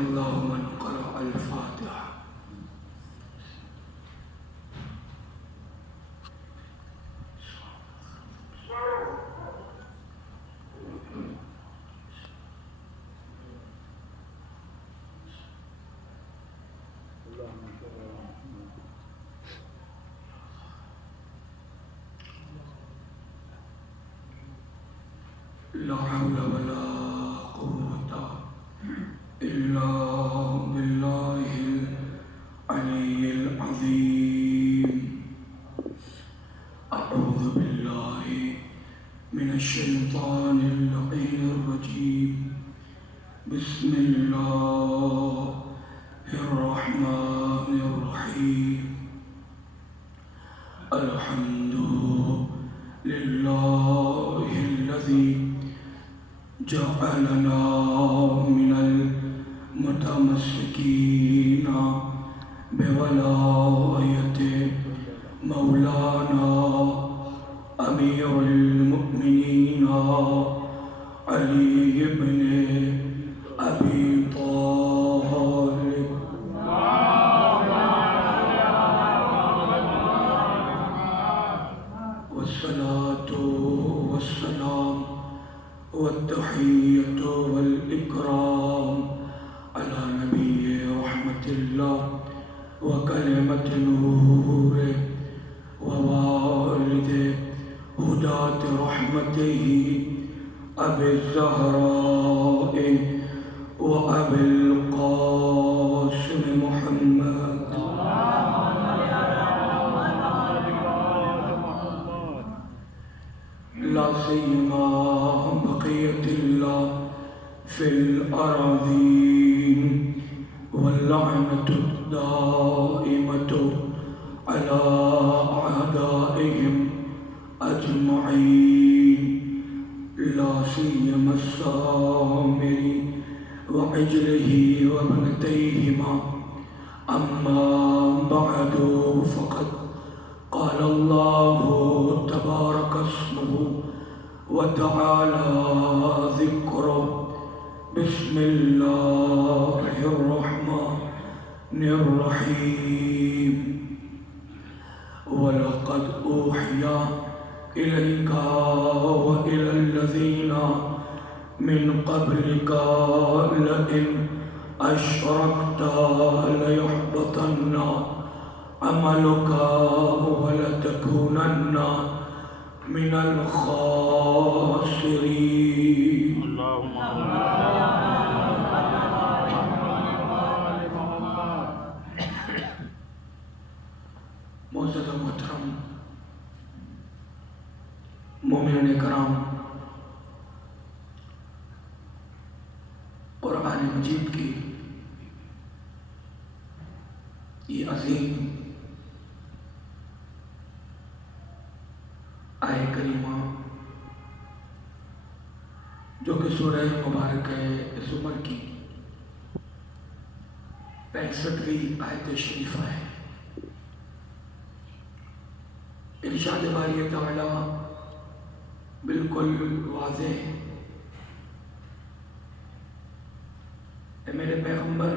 الله من قرأ الفاتحة. لا حول ولا قوة إلا بالله العلي العظيم. أعوذ بالله من الشيطان اللعين الرجيم. بسم الله الرحمن الرحيم. الحمد لله الذي جعلنا من المتمسكين بولاية مولانا أمير المؤمنين علي بن أبي طالب. والصلاة والسلام والتحية والإكرام على نبي رحمة الله وكلمة نوره ووالد هداة رحمته أبي الزهراء وأبي القاسم محمد. لا سيما بقية الله في الأراضين واللعنة الدائمة على أعدائهم أجمعين. لا سيما السامري وعجله وابنتيهما. أما بعد فقد قال الله تبارك اسمه وتعالى ذكره. بسم الله الرحمن الرحيم. ولقد أوحي إليك وإلى الذين من قبلك لئن أشركت ليحبطن عملك ولتكونن من الخاسرين. اللهم معزز و محترم مومنین کرام، قرآن مجید کی یہ عظیم آیہ کریمہ جو کہ سورہ مبارک زمر کی 65ویں آیت شریفہ ہے، ارشاد باری تعالیٰ بالکل واضح ہے. اے میرے پیغمبر،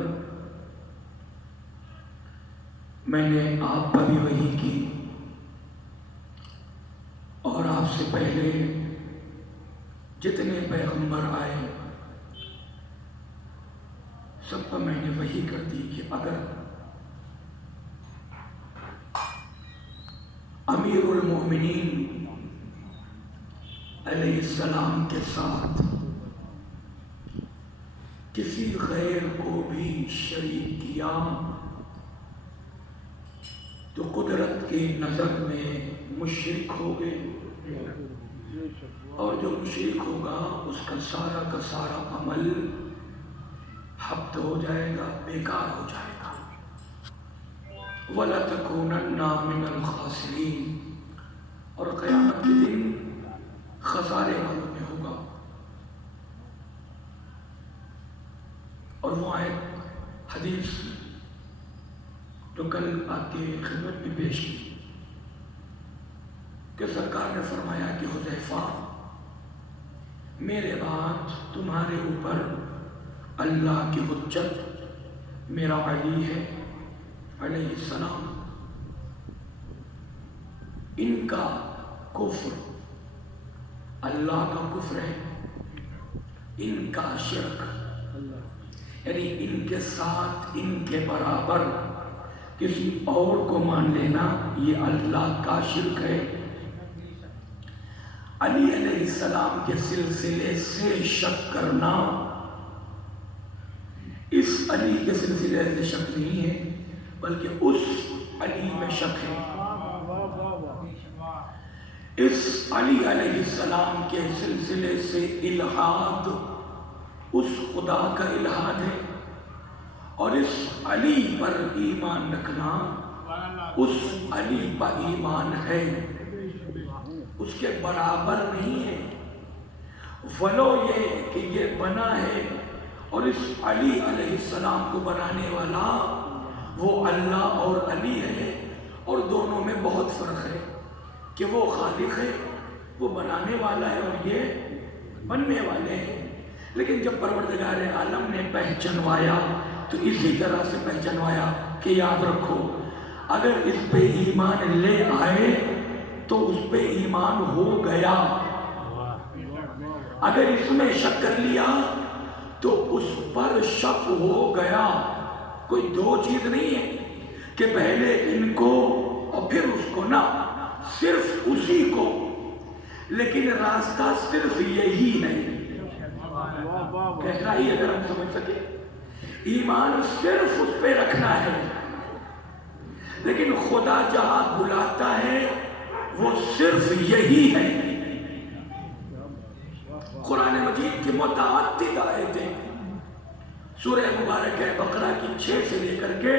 میں نے آپ پر بھی وحی کی اور آپ سے پہلے جتنے پیغمبر آئے سب پر میں نے وحی کر دی کہ اگر امیر المؤمنین علیہ السلام کے ساتھ کسی غیر کو بھی شریک کیا تو قدرت کی نظر میں مشرک ہو گئے، اور جو مشرک ہوگا اس کا سارا عمل حبط ہو جائے گا، بیکار ہو جائے گا. وَلَتَكُونَنَّ مِنَ الْخَاسِرِينَ، اور قیامت کے دن خسارے والوں میں ہوگا. اور وہ آیت حدیث جو کل آپ کی خدمت میں پیش کی کہ سرکار نے فرمایا کہ حذیفہ، میرے بعد تمہارے اوپر اللہ کی حجت میرا علی ہے علیہ السلام، ان کا کفر اللہ کا کفر ہے، ان کا شرک یعنی ان کے ساتھ ان کے برابر کسی اور کو مان لینا یہ اللہ کا شرک ہے۔ علی علیہ السلام کے سلسلے سے شک کرنا اس علی کے سلسلے سے شک نہیں ہے بلکہ اس علی میں شک ہے۔ اس علی علیہ السلام کے سلسلے سے الہاد اس خدا کا الہاد ہے، اور اس علی پر ایمان رکھنا اس علی پر ایمان ہے، اس کے برابر نہیں ہے۔ ولو یہ کہ یہ بنا ہے اور اس علی علیہ السلام کو بنانے والا وہ اللہ اور علی ہے، اور دونوں میں بہت فرق ہے کہ وہ خالق ہے، وہ بنانے والا ہے، اور یہ بننے والے ہیں۔ لیکن جب پروردگار عالم نے پہچنوایا تو اسی طرح سے پہچنوایا کہ یاد رکھو اگر اس پہ ایمان لے آئے تو اس پہ ایمان ہو گیا، اگر اس میں شک کر لیا تو اس پر شک ہو گیا۔ کوئی دو چیز نہیں ہے کہ پہلے ان کو اور پھر اس کو، نہ، صرف اسی کو، لیکن راستہ صرف یہی ہے۔ کہنا ہی اگر ہم سمجھ سکے ایمان صرف اس پہ رکھنا ہے، لیکن خدا جہاں بلاتا ہے وہ صرف یہی ہے۔ قرآن مجید کی متعدد آیتیں، سورہ مبارک بقرہ کی 6 سے لے کر کے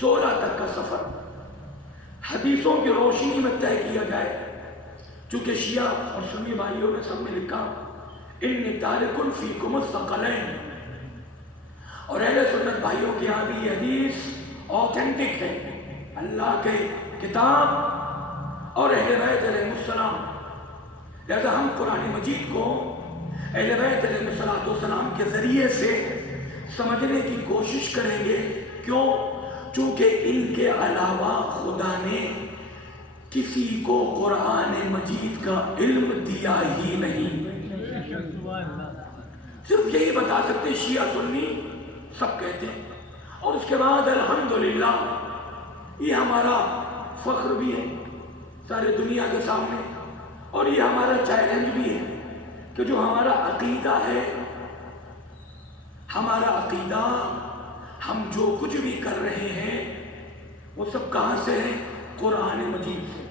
16 تک کا سفر حدیثوں کی روشنی میں طے کیا جائے، چونکہ شیعہ اور سنی بھائیوں نے سب نے لکھا انی تارک فیکم الثقلین، اور اہل سنت بھائیوں کے یہاں بھی یہ حدیث اوتھینٹک ہے، اللہ کے کتاب اور اہل بیت علیہ السلام۔ لہذا ہم قرآن مجید کو اہل بیت علیہ السلام کے ذریعے سے سمجھنے کی کوشش کریں گے۔ کیوں؟ چونکہ ان کے علاوہ خدا نے کسی کو قرآن مجید کا علم دیا ہی نہیں۔ صرف یہی بتا سکتے شیعہ سنی سب کہتے ہیں، اور اس کے بعد الحمدللہ یہ ہمارا فخر بھی ہے سارے دنیا کے سامنے، اور یہ ہمارا چیلنج بھی ہے کہ جو ہمارا عقیدہ ہے، ہمارا عقیدہ، ہم جو کچھ بھی کر رہے ہیں وہ سب کہاں سے ہے؟ قرآن مجید سے۔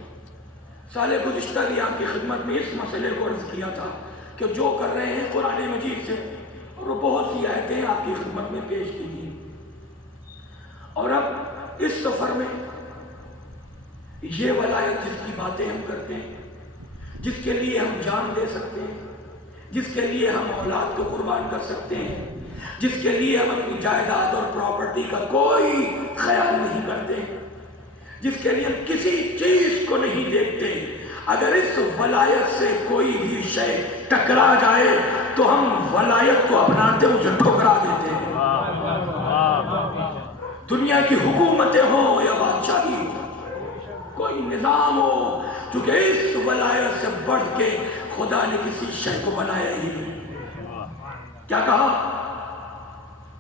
سال گزشتہ بھی آپ کی خدمت میں اس مسئلے کو عرض کیا تھا کہ جو کر رہے ہیں قرآن مجید سے، اور وہ بہت سی آیتیں آپ کی خدمت میں پیش کی گئی۔ اور اب اس سفر میں یہ ولایت جس کی باتیں ہم کرتے ہیں، جس کے لیے ہم جان دے سکتے ہیں، جس کے لیے ہم اولاد کو قربان کر سکتے ہیں، جس کے لیے ہم اپنی جائیداد اور پراپرٹی کا کوئی خیال نہیں کرتے، جس کے لیے ہم کسی چیز کو نہیں دیکھتے، اگر اس ولایت سے کوئی بھی شے ٹکرا جائے تو ہم ولایت کو اپناتے اسے ٹھکرا دیتے ہیں۔ دنیا کی حکومتیں ہوں یا بادشاہی ہو، کوئی نظام ہو، چونکہ اس ولایت سے بڑھ کے خدا نے کسی شے کو بنایا ہی نہیں۔ کیا کہا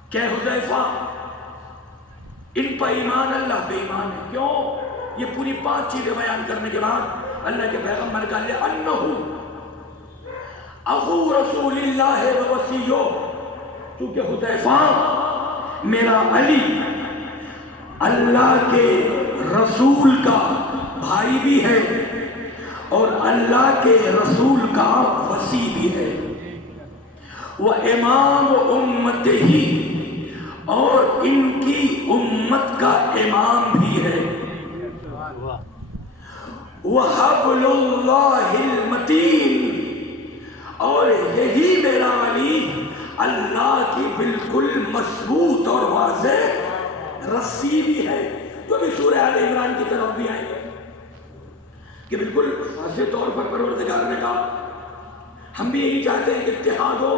کہ حذیفہ ان پر ایمان اللہ پہ ایمان ہے۔ کیوں؟ یہ پوری 5 چیزیں بیان کرنے کے بعد اللہ کے پیغمبر کا لے انہو اخو رسول اللہ و وصیہ، کیونکہ حذیفہ میرا علی اللہ کے رسول کا بھائی بھی ہے اور اللہ کے رسول کا وصی بھی ہے، وہ امام امت ہی، اور ان کی امت کا امام بھی ہے، وَحَبْلُ اللَّهِ الْمَتِينَ، اور یہی میرا علی اللہ کی بالکل مضبوط اور واضح رسی بھی ہے، جو بھی سورہ آل عمران کی طرف بھی آئے گے کہ بالکل واضح طور پر پروردگار نے کہا ہم بھی یہی چاہتے ہیں کہ اتحاد ہو،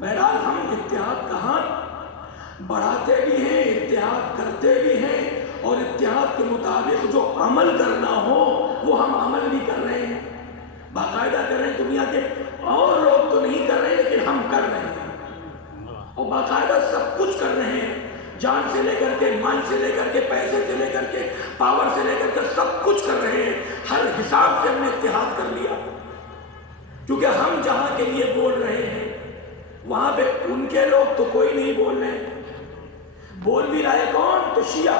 بہرحال ہم اتحاد کہاں بڑھاتے بھی ہیں، اتحاد کرتے بھی ہیں، اور اتحاد کے مطابق جو عمل کرنا ہو وہ ہم عمل بھی کر رہے ہیں، باقاعدہ کر رہے ہیں۔ دنیا کے اور لوگ تو نہیں کر رہے لیکن ہم کر رہے ہیں، اور باقاعدہ سب کچھ کر رہے ہیں، جان سے لے کر کے، من سے لے کر کے، پیسے سے لے کر کے، پاور سے لے کر کے، سب کچھ کر رہے ہیں۔ ہر حساب سے ہم نے اتحاد کر لیا، کیونکہ ہم جہاں کے لیے بول رہے ہیں وہاں پہ ان کے لوگ تو کوئی نہیں بول رہے۔ بول بھی رہے کون؟ تو شیعہ۔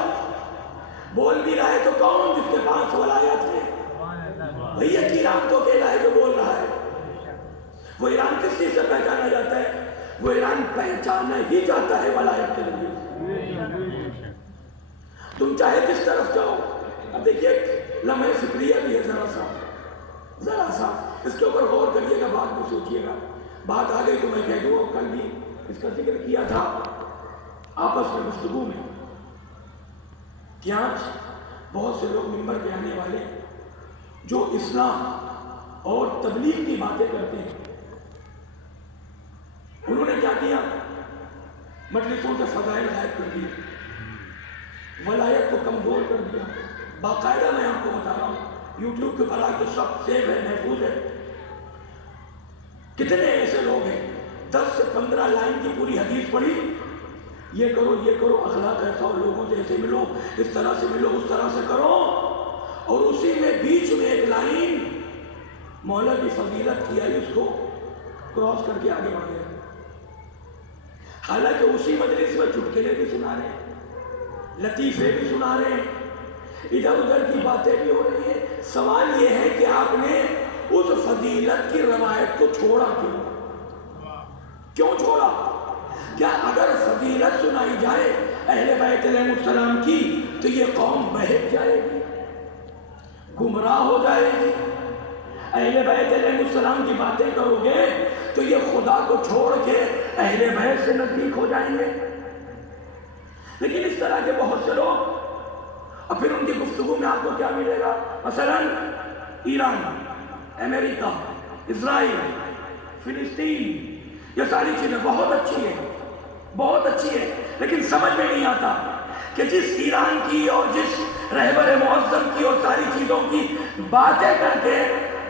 بول بھی رہے تو کون؟ جس کے پاس ولایت ہے۔ وہی ایران تو اکیلا ہے جو بول رہا ہے۔ وہ ایران کس چیز سے پہچانا جاتا ہے؟ وہ ایران پہچانا ہی جاتا ہے ولایت کے لیے۔ تم چاہے کس طرف جاؤ۔ اب دیکھیے لمحہ فکریہ بھی ہے، ذرا سا اس کے اوپر غور کریے گا، بات کو سوچیے گا۔ بات آ گئی تو میں کہہ دوں، کل بھی اس کا ذکر کیا تھا آپس میں گفتگو میں، کہ آج بہت سے لوگ منبر پہ آنے والے جو اسلام اور تبلیغ کی باتیں کرتے ہیں، انہوں نے کیا کیا؟ مجلسوں سے فضائل غائب کر دیے، ولایت کو کمزور کر دیا۔ باقاعدہ میں آپ کو بتا رہا ہوں، یوٹیوب کے اوپر آج تو سب سیو ہے، محفوظ ہے۔ کتنے ایسے لوگ ہیں 10 سے 15 لائن کی پوری حدیث پڑھی، یہ کرو یہ کرو، اخلاق ایسا ہو، لوگوں سے ایسے ملو، اس طرح سے ملو، اس طرح سے کرو، اور اسی میں بیچ میں ایک لائن مولا کی فضیلت کی آئی، اس کو کراس کر کے آگے بڑھ گئے۔ حالانکہ اسی مجلس میں چٹکلے بھی سنا رہے ہیں، لطیفے بھی سنا رہے ہیں، ادھر ادھر کی باتیں بھی ہو رہی ہیں۔ سوال یہ ہے کہ آپ نے اس فضیلت کی روایت کو چھوڑا کیوں چھوڑا؟ کیا اگر فضیلت سنائی جائے اہل بیت علیہ السلام کی تو یہ قوم بہک جائے گی، گمراہ ہو جائے گی؟ اہل بیت علیہ السلام کی باتیں کرو گے تو یہ خدا کو چھوڑ کے اہل بیت سے نزدیک ہو جائیں گے۔ لیکن اس طرح کے بہت سے لوگ، اور پھر ان کی گفتگو میں آپ کو کیا ملے گا؟ مثلا ایران، امریکہ، اسرائیل، فلسطین، یہ ساری چیزیں بہت اچھی ہیں، بہت اچھی ہے، لیکن سمجھ میں نہیں آتا کہ جس ایران کی اور جس رہبر معظم کی اور ساری چیزوں کی باتیں کر کے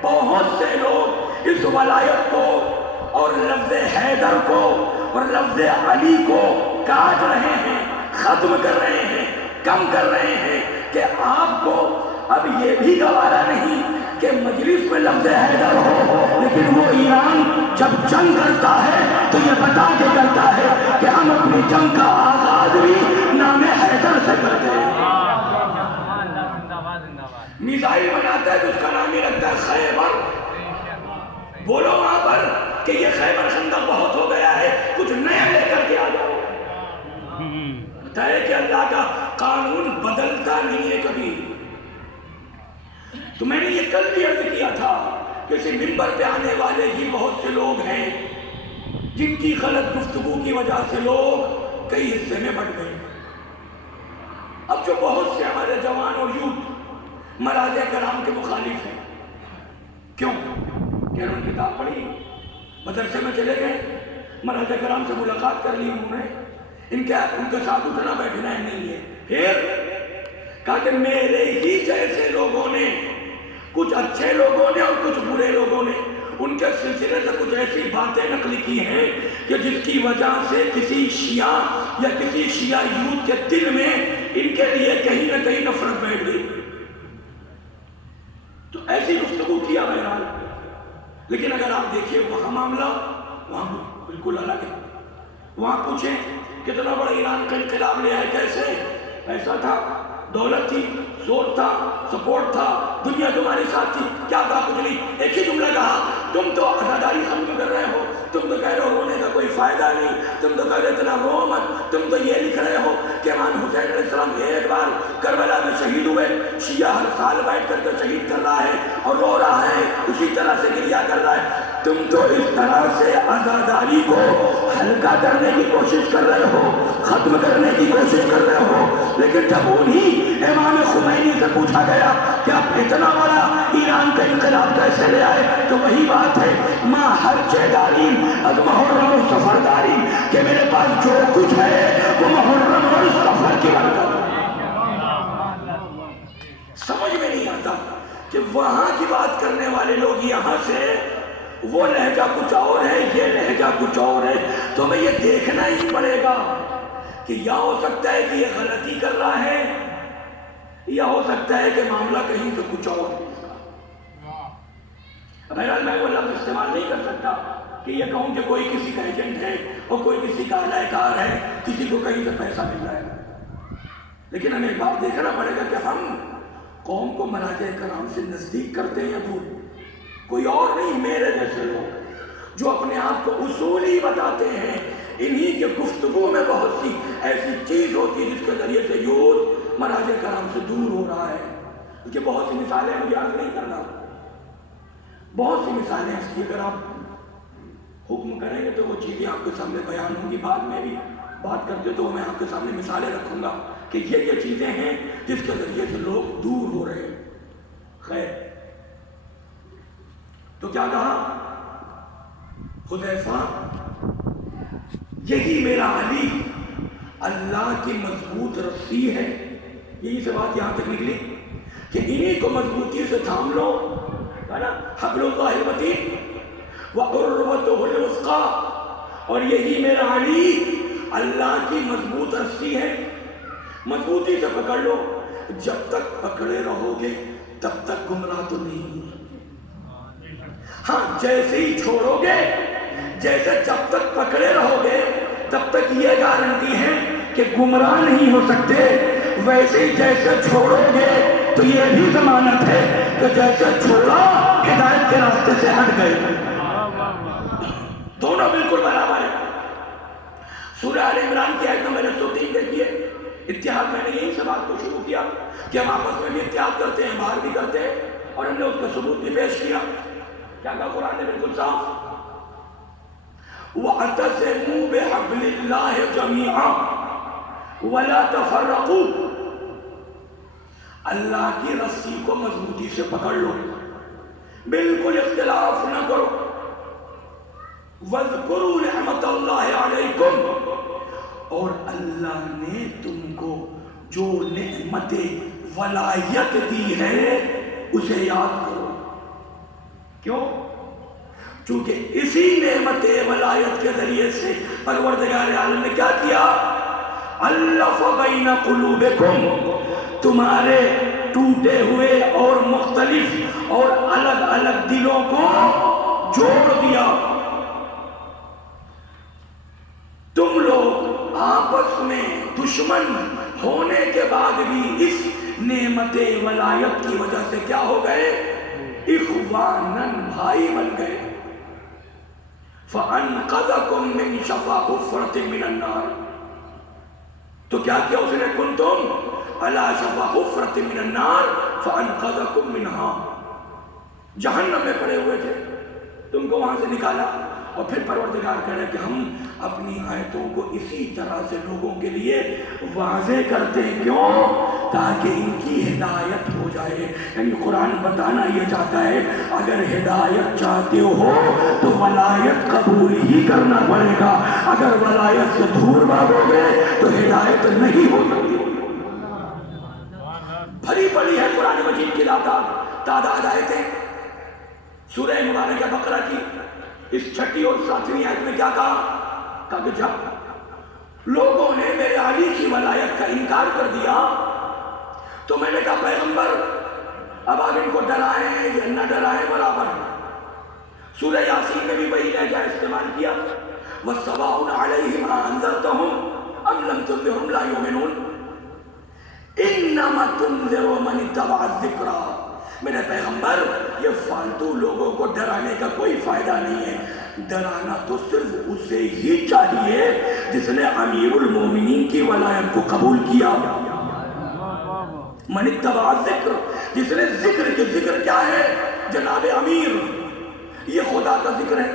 بہت سے لوگ اس ولایت کو اور لفظ حیدر کو اور لفظ علی کو کاٹ رہے ہیں، ختم کر رہے ہیں، کم کر رہے ہیں، کہ آپ کو اب یہ بھی گوارا نہیں کہ مجلس میں لفظ حیدر ہو، لیکن وہ ایران جب جنگ کرتا ہے تو یہ بتا کے کرتا ہے کہ ہم اپنی جنگ کا آغاز بھی نام حیدر سے کرتے ہیں۔ میزائل بناتا ہے تو اس کا نام ہی رکھتا ہے خیبر۔ بولو وہاں پر کہ یہ خیبر خندق بہت ہو گیا ہے، کچھ نیا لے کر کے آ جاؤ۔ بتا ہے کہ اللہ کا قانون بدلتا نہیں ہے کبھی۔ تو میں نے یہ کل بھی عرض کیا تھا کہ اسی منبر پہ آنے والے ہی بہت سے لوگ ہیں جن کی غلط گفتگو کی وجہ سے لوگ کئی حصے میں بٹ گئے۔ اب جو بہت سے ہمارے جوان اور یوتھ مراجع کرام کے مخالف ہیں، کیوں کہ انہوں نے کتاب پڑھی، مدرسے میں چلے گئے، مراجع کرام سے ملاقات کر لی انہوں نے، ان کے ساتھ اٹھنا بیٹھنا نہیں ہے۔ پھر کہا کہ میرے ہی جیسے لوگوں نے، کچھ اچھے لوگوں نے اور کچھ برے لوگوں نے ان کے سلسلے سے کچھ ایسی باتیں نقل کی ہیں کہ جس کی وجہ سے کسی شیعہ یا کسی شیعہ یوتھ کے دل میں ان کے لیے کہیں نہ کہیں نفرت بیٹھ گئی۔ تو ایسی گفتگو کیا بہرحال، لیکن اگر آپ دیکھیے وہاں معاملہ وہاں بالکل الگ ہے۔ وہاں پوچھیں کتنا بڑا ایران کا انقلاب لے آئے، کیسے؟ پیسہ تھا، دولت تھی، زور تھا، سپورٹ تھا، دنیا تمہارے ساتھ تھی، کیا کہا؟ کچھ نہیں، ایک ہی جملہ کہا، تم تو عزاداری ختم کر رہے ہو، تم تو کہہ رہے ہو رونے کا کوئی فائدہ نہیں، تم تو کہہ رہے اتنا رو مت، تم تو یہ لکھ رہے ہو کہ امام حسین علیہ السلام ایک بار کربلا میں شہید ہوئے، شیعہ ہر سال بیٹھ کر کے شہید کر رہا ہے اور رو رہا ہے، اسی طرح سے گریہ کر رہا ہے۔ تم تو اس طرح سے عزاداری کو ہلکا کرنے کی کوشش کر رہے ہو، ختم کرنے کی کوشش کر رہے ہو، لیکن جب انہی امام خمینی سے پوچھا گیا کہ آپ اتنا بڑا ایران کا انقلاب کیسے لے آئے، تو وہی بات ہے، ماں ہر چیدارین از محرم و سفرداری، کہ میرے پاس جو کچھ ہے وہ محرم اور سفر کی برکت۔ سمجھ میں نہیں آتا کہ وہاں کی بات کرنے والے لوگ یہاں سے وہ لہجہ کچھ اور ہے، یہ لہجہ کچھ اور ہے، تو ہمیں یہ دیکھنا ہی پڑے گا کہ یا ہو سکتا ہے کہ یہ غلطی کر رہا ہے، یا ہو سکتا ہے کہ معاملہ کہیں سے کچھ اور ہے۔ بہرحال میں وہ لفظ استعمال نہیں کر سکتا کہ یہ کہوں کہ کوئی کسی کا ایجنٹ ہے اور کوئی کسی کا اہلکار ہے، کسی کو کہیں سے پیسہ مل رہا ہے، لیکن ہمیں ایک بات دیکھنا پڑے گا کہ ہم قوم کو مراجع کرام سے نزدیک کرتے ہیں یا دور؟ کوئی اور نہیں، میرے جیسے لوگ جو اپنے آپ کو اصولی بتاتے ہیں، انہی کے گفتگو میں بہت سی ایسی چیز ہوتی ہے جس کے ذریعے سے یوتھ مراجع کرام سے دور ہو رہا ہے۔ اس کی بہت سی مثالیں مجھے یاد نہیں کرنا، بہت سی مثالیں اس کی اگر آپ حکم کریں گے تو وہ چیزیں آپ کے سامنے بیان ہوں گی، بعد میں بھی بات کرتے تو میں آپ کے سامنے مثالیں رکھوں گا کہ یہ چیزیں ہیں جس کے ذریعے سے لوگ دور ہو رہے ہیں۔ خیر، تو کیا کہا حذیفہ، یہی میرا علی اللہ کی مضبوط رسی ہے، یہی سے بات یہاں تک نکلی کہ انہی کو مضبوطی سے تھام لو، ہے نا، حبل اللہ المتین وعروۃہ الوثقی، اور یہی میرا علی اللہ کی مضبوط رسی ہے، مضبوطی سے پکڑ لو، جب تک پکڑے رہو گے تب تک گمراہ تو نہیں ہو سکتے۔ ہاں جیسے ہی چھوڑو گے، جیسے جب تک پکڑے رہو گے تب تک یہ گارنٹی ہے کہ گمراہ نہیں ہو سکتے، ویسے ہی جیسے چھوڑو گے تو یہ بھی ضمانت ہے کہ جیسے چھوڑا ہدایت کے راستے سے ہٹ گئے۔ دونوں بالکل برابر ہیں۔ سورہ آل عمران کی آیت نمبر 103 دیکھیے، اتحاد میں نے یہی سے بات کو شروع کیا کہ ہم آپس میں بھی اتحاد کرتے ہیں، باہر بھی کرتے ہیں، اور ہم نے اس کا ثبوت بھی پیش کیا۔ کیا کہا قرآن نے بالکل صاف، وَاعْتَصِمُوا بِحَبْلِ اللَّهِ جَمِيعًا وَلَا تَفَرَّقُوا، اللہ کی رسی کو مضبوطی سے پکڑ لو، بالکل اختلاف نہ کرو۔ وَاذْكُرُوا نِعْمَتَ اللَّهِ عَلَيْكُمْ، اور اللہ نے تم کو جو نعمت ولایت دی ہے اسے یاد کرو۔ کیوں؟ چونکہ اسی نعمت ولایت کے ذریعے سے پروردگار عالم نے کیا کیا؟ الف بین قلوبکم، تمہارے ٹوٹے ہوئے اور مختلف اور الگ الگ دلوں کو جوڑ دیا۔ تم لوگ آپس میں دشمن ہونے کے بعد بھی اس نعمت ولایت کی وجہ سے کیا ہو گئے؟ اخواناً، بھائی بن گئے۔ فَأَنْقَذَكُم مِّن شَفَا حُفْرَةٍ مِّنَ النَّارِ، تو کیا کیا اس نے؟ كُنْتُمْ عَلَى شَفَا حُفْرَةٍ مِّنَ النَّارِ فَأَنْقَذَكُم مِّنْهَا، جہنم میں پڑے ہوئے تھے، تم کو وہاں سے نکالا۔ اور پھر پروردگار کہہ رہے کہ ہم اپنی آیتوں کو اسی طرح سے لوگوں کے لیے واضح کرتے ہیں، کیوں؟ تاکہ ان کی ہدایت ہو جائے۔ یعنی قرآن بتانا یہ چاہتا ہے اگر ہدایت چاہتے ہو تو ولایت قبول ہی کرنا پڑے گا، اگر ولایت سے دور بھاگو گے تو ہدایت نہیں ہو سکتی۔ بھری پڑی ہے قرآن مجید کی تعداد آیتیں۔ سورہ مبارکہ بقرہ کی اس 6 اور 7ویں آیت میں کیا کہا؟ کہ جب لوگوں نے میرے علی کی ولایت کا انکار کر دیا تو میں نے کہا پیغمبر اب آپ ان کو ڈرائیں یا نہ ڈرائیں برابر ہے۔ سورہ یاسین میں بھی وہی لہجہ استعمال کیا، وَالسَّوَاءٌ عَلَيْهِمْ أَأَنذَرْتَهُمْ أَمْ لَمْ تُنذِرْهُمْ لَا يُؤْمِنُونَ إِنَّمَا تُنذِرُ مَنِ اتَّبَعَ الذِّكْرَ۔ میرے پیغمبر یہ فالتو لوگوں کو ڈرانے کا کوئی فائدہ نہیں ہے، ڈرانا تو صرف اسے ہی چاہیے جس نے امیر المومنین کی ولایت کو قبول کیا۔ من اتبع الذکر، جس نے ذکر کیا ہے؟ جناب امیر، یہ خدا کا ذکر ہے،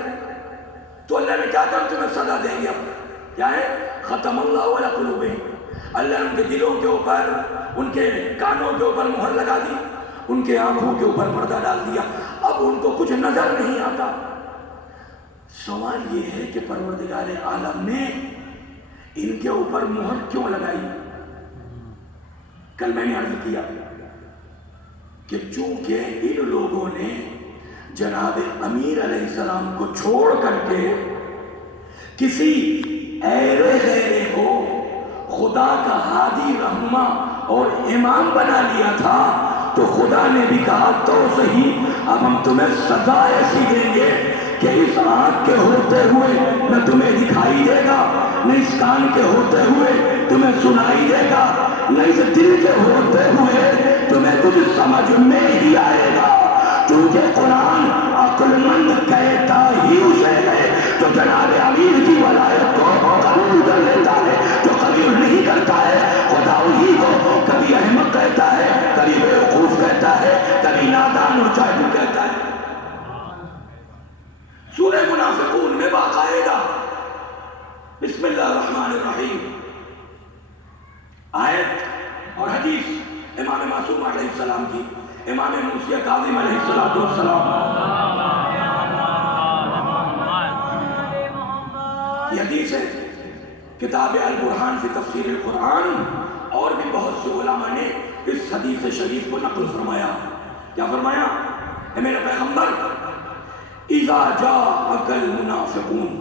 تو اللہ نے کیا کہا تمہیں سزا دیں گے. اب کیا ہے؟ ختم اللہ علی قلوبہم، اللہ نے ان کے دلوں کے اوپر، ان کے کانوں کے اوپر مہر لگا دی، ان کے آنکھوں کے اوپر پردہ ڈال دیا، اب ان کو کچھ نظر نہیں آتا. سوال یہ ہے کہ پروردگار عالم نے ان کے اوپر مہر کیوں لگائی؟ کل میں نے عرض کیا کہ چونکہ ان لوگوں نے جناب امیر علیہ السلام کو چھوڑ کر کے کسی ایرے غیرے کو خدا کا ہادی رہنما اور امام بنا لیا تھا، تو خدا نے بھی کہا تو صحیح، اب ہم تمہیں سزا ایسی دیں گے کہ اس آنکھ کے ہوتے ہوئے نہ تمہیں دکھائی دے گا، نہ اس کان کے ہوتے ہوئے تمہیں سنائی دے گا، نہ اس دل کے ہوتے ہوئے تمہیں کچھ سمجھ میں ہی آئے گا. چونکہ قرآن عقل مند کہتا ہی اسے ہے جو جناب امیر کی ولایت کو قبول کر لیتا ہے، جو قبول نہیں کرتا ہے خدا وہی کو کبھی احمق کہتا ہے، کبھی بیوقوف کہتا ہے، کبھی نادان اور جاہل کہتا ہے. سورہ منافقون میں باقاعدہ بسم اللہ الرحمن الرحیم آیت اور حدیث امام معصوم علیہ السلام کی، امام موسیٰ کاظم علیہ السلام یہ حدیث ہے. کتاب البرہان فی تفسیر القرآن اور بھی بہت سے علماء نے اس حدیث شریف کو نقل فرمایا. کیا فرمایا؟ اے میرے پیغمبر، اذا جاءک المنافقون.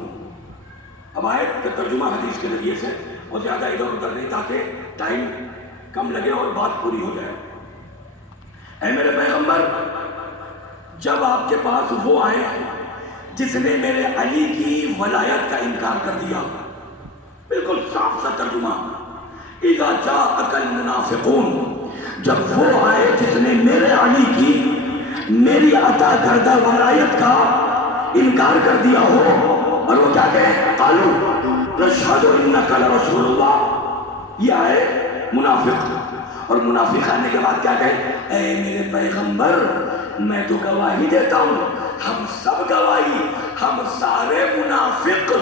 اب آیت کا ترجمہ حدیث کے ذریعے سے اور زیادہ ادھر ادھر نہیں تاکہ ٹائم کم لگے اور بات پوری ہو جائے. اے میرے پیغمبر، جب آپ کے پاس وہ آئے جس نے میرے علی کی ولایت کا انکار کر دیا، بالکل صاف سا ترجمہ، اذا جاءک المنافقون، جب وہ آئے جس نے میرے علی کی، میری عطا کردہ ولایت کا انکار کر دیا ہو، اور وہ کیا کہے؟ قالوا نشہد انک لرسول اللہ. یہ آئے منافق، اور منافق آنے کے بعد کیا کہے؟ اے میرے پیغمبر، میں تو گواہی دیتا ہوں، ہم سب گواہی، ہم سارے منافق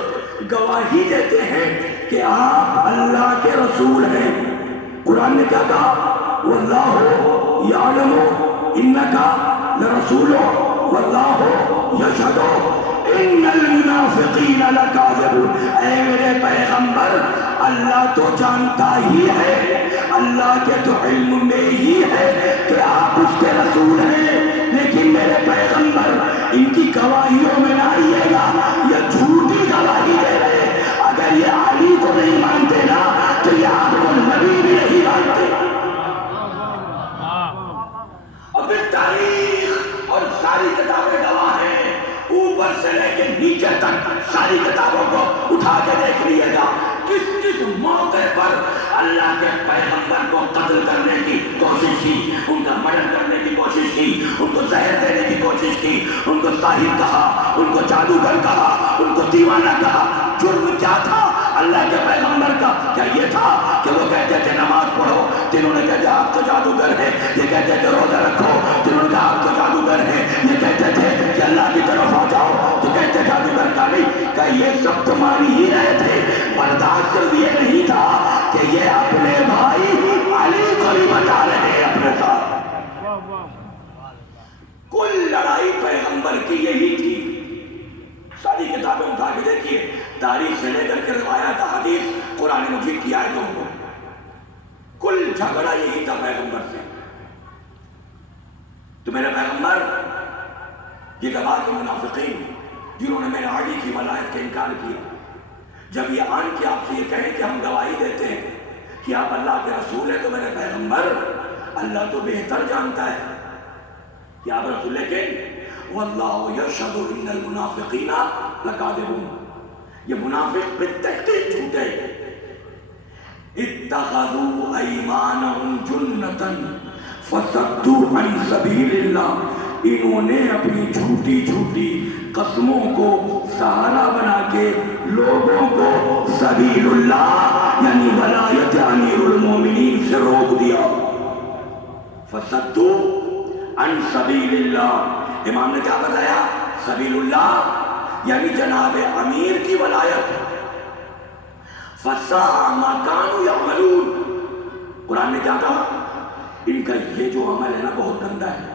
گواہی دیتے ہیں کہ آپ اللہ کے رسول ہیں. قرآن نے کیا کہا؟ واللہ یعلم انک لرسول واللہ یشہد ان المنافقین لکاذبون. اے میرے پیغمبر، اللہ تو جانتا ہی ہے، اللہ کے تو علم میں ہی ہے کہ آپ اس کے رسول ہیں، لیکن میرے پیغمبر ان کی گواہیوں میں نہ آئیے گا، یہ جھوٹی گواہی دے رہے. اگر یہ علی کو نہیں مانتے نا تو یہ آپ کو نبی بھی نہیں مانتے. اب تاریخ اور ساری کتابیں گواہ ہیں، اوپر سے لے کے نیچے تک ساری کتابوں کو اٹھا کے دیکھ لیے گا کس کس موقع پر اللہ کے پیغمبر کو قتل کرنے کی کوشش کی، ان کا مرڈر کرنے کی کوشش کی، ان کو زہر دینے کی کوشش کی، ان کو ساحر کہا، ان کو جادوگر کہا، ان کو دیوانہ کہا. جرم کیا تھا اللہ کے پیغمبر کا؟ کیا یہ تھا کہ وہ کہتے تھے نماز پڑھو، جنہوں نے کہتے آپ تو جادوگر ہیں؟ یہ کہتے تھے روزہ رکھو، جنہوں نے کہا آپ تو جادوگر ہیں؟ یہ کہتے تھے کہ اللہ کی طرف آ جاؤ، تو کہتے جادوگر کا نہیں. کہ یہ سب تو مان ہی رہے تھے، برداشت صرف یہ نہیں تھا کہ یہ اپنے بھائی علی کو بھی بتا رہے ہیں اپنے ساتھ. کل لڑائی پیغمبر کی یہی تھی. ساری کتابیں اٹھا کے دیکھیے، تاریخ سے لے کر کے روایات حدیث قرآن مجید کی آیتوں کو، کل جھگڑا یہی تھا پیغمبر سے. تو میرے پیغمبر، یہ گواہ کے منافقین جنہوں نے میرے علی کی ولایت کا انکار کیا، جب یہ آن کے آپ سے یہ کہیں کہ ہم گواہی دیتے ہیں کہ آپ اللہ کے رسول ہیں، تو میرے پیغمبر، اللہ تو بہتر جانتا ہے کہ آپ رسول، لیکن واللہ یشہد ان المنافقین لکاذبون، یہ منافق بالتحقیق جھوٹے. اتخذوا ایمانہم جنتا فصدوا عن سبیل اللہ، انہوں نے اپنی جھوٹی جھوٹی قسموں کو سہارا بنا کے لوگوں کو سبیل اللہ یعنی ولایت امیر المومنین سے روک دیا. فصدوا عن سبیل اللہ، امام نے کیا بتایا؟ سبیل اللہ یعنی جناب امیر کی ولایت، فَسَاءَ مَا كَانُوا يَعْمَلُونَ۔ قرآن نے کیا کہا؟ ان کا یہ جو عمل ہے نا بہت گندا ہے،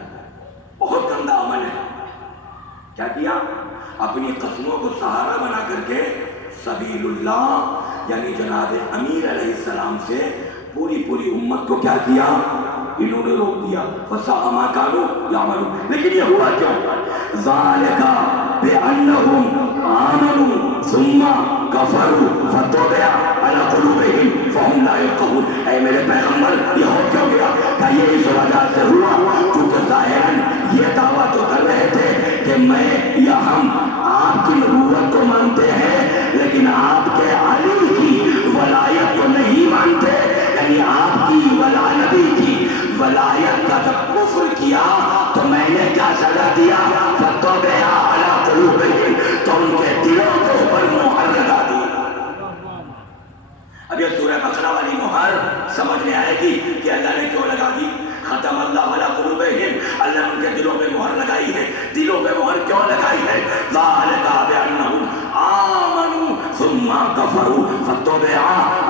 بہت گندا عمل ہے۔ کیا کیا؟ اپنی قسموں کو سہارا بنا کر کے سبیل اللہ یعنی جناب امیر علیہ السلام سے پوری امت کو کیا کیا؟ انہوں نے روک دیا۔ فَسَاءَ مَا كَانُوا يَعْمَلُونَ۔ لیکن یہ ہوا کیوں؟ ذَلِكَ بِأَنَّهُمْ آمَنُوا ثُمَّ كَفَرُوا فَطُبِعَ عَلَىٰ قُلُوبِهِمْ فَهُمْ لَا يَفْقَهُونَ۔ اے میرے پیغمبر یہ ہو کیوں گیا؟ کہ یہ اس وجہ سے ہوا کیونکہ ظاہراً یہ دعویٰ تو کر رہے تھے کہ میں یا ہم آپ کی نبوت کو مانتے ہیں لیکن آپ کے علی کی ولایت کو نہیں مانتے، یعنی آپ کی نبی کی ولایت کا جب کفر کیا تو میں نے کیا سزا دیا؟ فَطُبِعَ عَلَىٰ قُلُوبِهِمْ، تو ان کے دلوں کے اوپر مہر لگا دی۔ اب یہ سورہ بقرہ والی مہر سمجھ میں آئے گی کہ اللہ نے کیوں لگا دی؟ ختم اللہ علی قلوبہم، اللہ نے ان کے دلوں پہ مہر لگائی ہے۔ دلوں پہ مہر کیوں لگائی ہے؟ ذالک بانہم آمنوا ثم کفروا فطبع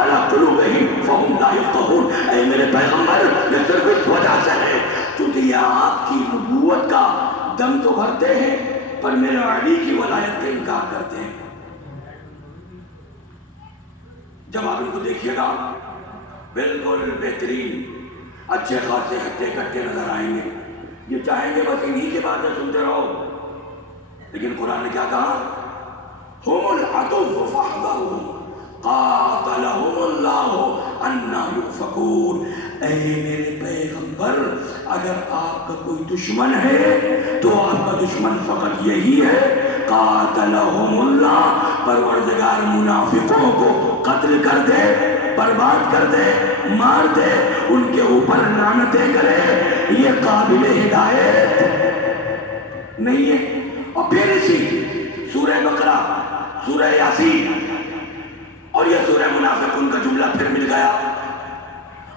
علی قلوبہم فہم لا یفقہون۔ اے میرے پیغمبر یہ صرف اس وجہ سے ہے کیونکہ یہ آپ کی نبوت کا دم تو بھرتے ہیں پر میرے علی کی ولایت کا انکار کرتے ہیں۔ جب آپ ان کو دیکھیے گا بالکل بہترین اچھے خاصے ہٹے کٹے نظر آئیں گے، یہ چاہیں گے بس انہی کی باتیں سنتے رہو، لیکن قرآن نے کیا کہا؟ ہم العدو فاحذرہم قاتلہم اللہ انا یؤفکون۔ اے میرے پیغمبر اگر آپ کا کوئی دشمن ہے تو آپ کا دشمن فقط یہی ہے، قاتلہم اللہ، پروردگار منافقوں کو قتل کر دے، برباد کر دے، مار دے، ان کے اوپر لعنتیں کرے، یہ قابل ہدایت نہیں ہے۔ اور پھر اسی سورہ بقرہ، سورہ یاسین اور یہ سورہ منافقون کا جملہ پھر مل گیا۔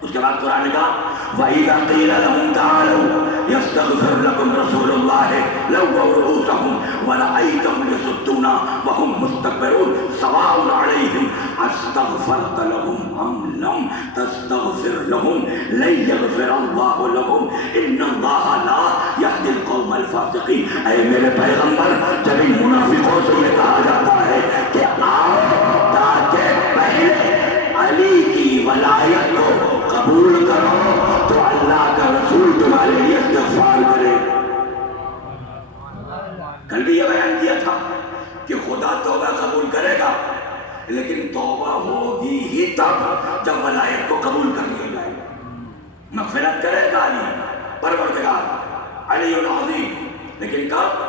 اس کے بعد قرآن نے کہا وَإِذَا قِيلَ لَهُمْ تَعَالَوْا يَسْتَغْفِرْ لَكُمْ رَسُولُ اللَّهِ لَوَّوْا رُءُوسَهُمْ وَلَرَأَيْتَهُمْ يَصُدُّونَ وَهُمْ مُسْتَكْبِرُونَ سَوَاءٌ عَلَيْهِمْ أَسْتَغْفَرْتَ لَهُمْ أَمْ لَمْ تَسْتَغْفِرْ لَهُمْ لَن يَغْفِرَ اللَّهُ لَهُمْ إِنَّ اللَّهَ لَا يَهْدِي الْقَوْمَ الْفَاسِقِينَ۔ اے میرے پیغمبر جب ان منافقوں سے یہ کہا جاتا ہے کہ آؤ تاکہ پہلے علی کی ولایت کو قبول کرو تو اللہ کا رسول تمہارے لیے استغفار کرے۔ کل بھی یہ بیان کیا تھا کہ خدا توبہ قبول کرے گا لیکن توبہ ہوگی ہی تب جب ولایت کو قبول کر لیا جائے گا۔ مغفرت کرے گا علی پروردگار علی العظیم، لیکن کب؟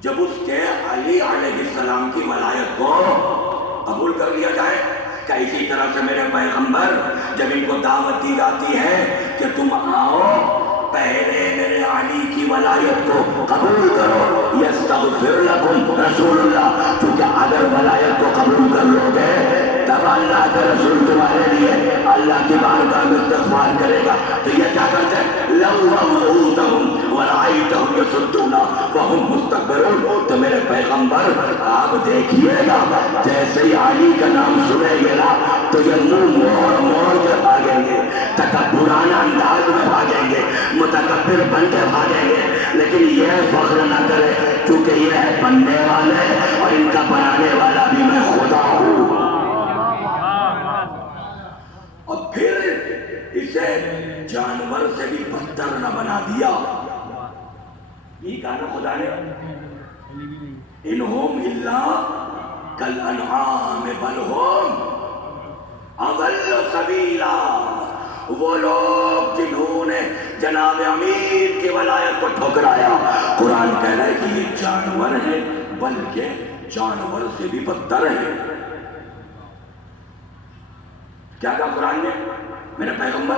جب اس کے علی علیہ السلام کی ولایت کو قبول کر لیا جائے۔ کہ اسی طرح سے میرے پیغمبر جب ان کو دعوت دی جاتی ہے کہ تم آؤ پہلے میرے علی کی ولایت کو قبول کرو، یستغفر لکم رسول اللہ، کیونکہ اگر ولایت کو قبول کر لو گے تب اللہ کے رسول تمہارے لیے اللہ کی بارگاہ میں استغفار کرے گا۔ تو یہ کیا کرتے ہیں؟ لَوَّوْا رُءُوسَهُمْ وَرَأَيْتَهُمْ يَصُدُّونَ وَهُمْ مُسْتَكْبِرُونَ۔ تو میرے پیغمبر آپ دیکھیے گا جیسے ہی علی کا نام سنے گے نا تو یہ منہ موڑ کے بھاگیں گے، تکبرانہ انداز میں بھاگیں گے، متکبر بن کے بھاگیں گے، لیکن یہ فخر نہ کرے کیونکہ یہ ہے بننے والے اور ان کا بنانے والا بھی میں خدا ہوں۔ اور پھر اسے جانور سے بھی بدتر نہ بنا دیا۔ یہ کہا نا خدا نے انہم الا کالانعام بل ہم اضل سبیلا۔ وہ لوگ جنہوں نے جناب امیر کی ولایت کو ٹھکرایا، قرآن کہہ رہا ہے کہ یہ جانور ہیں بلکہ جانور سے بھی بدتر ہیں۔ کیا کہا قرآن نے؟ میرے پیغمبر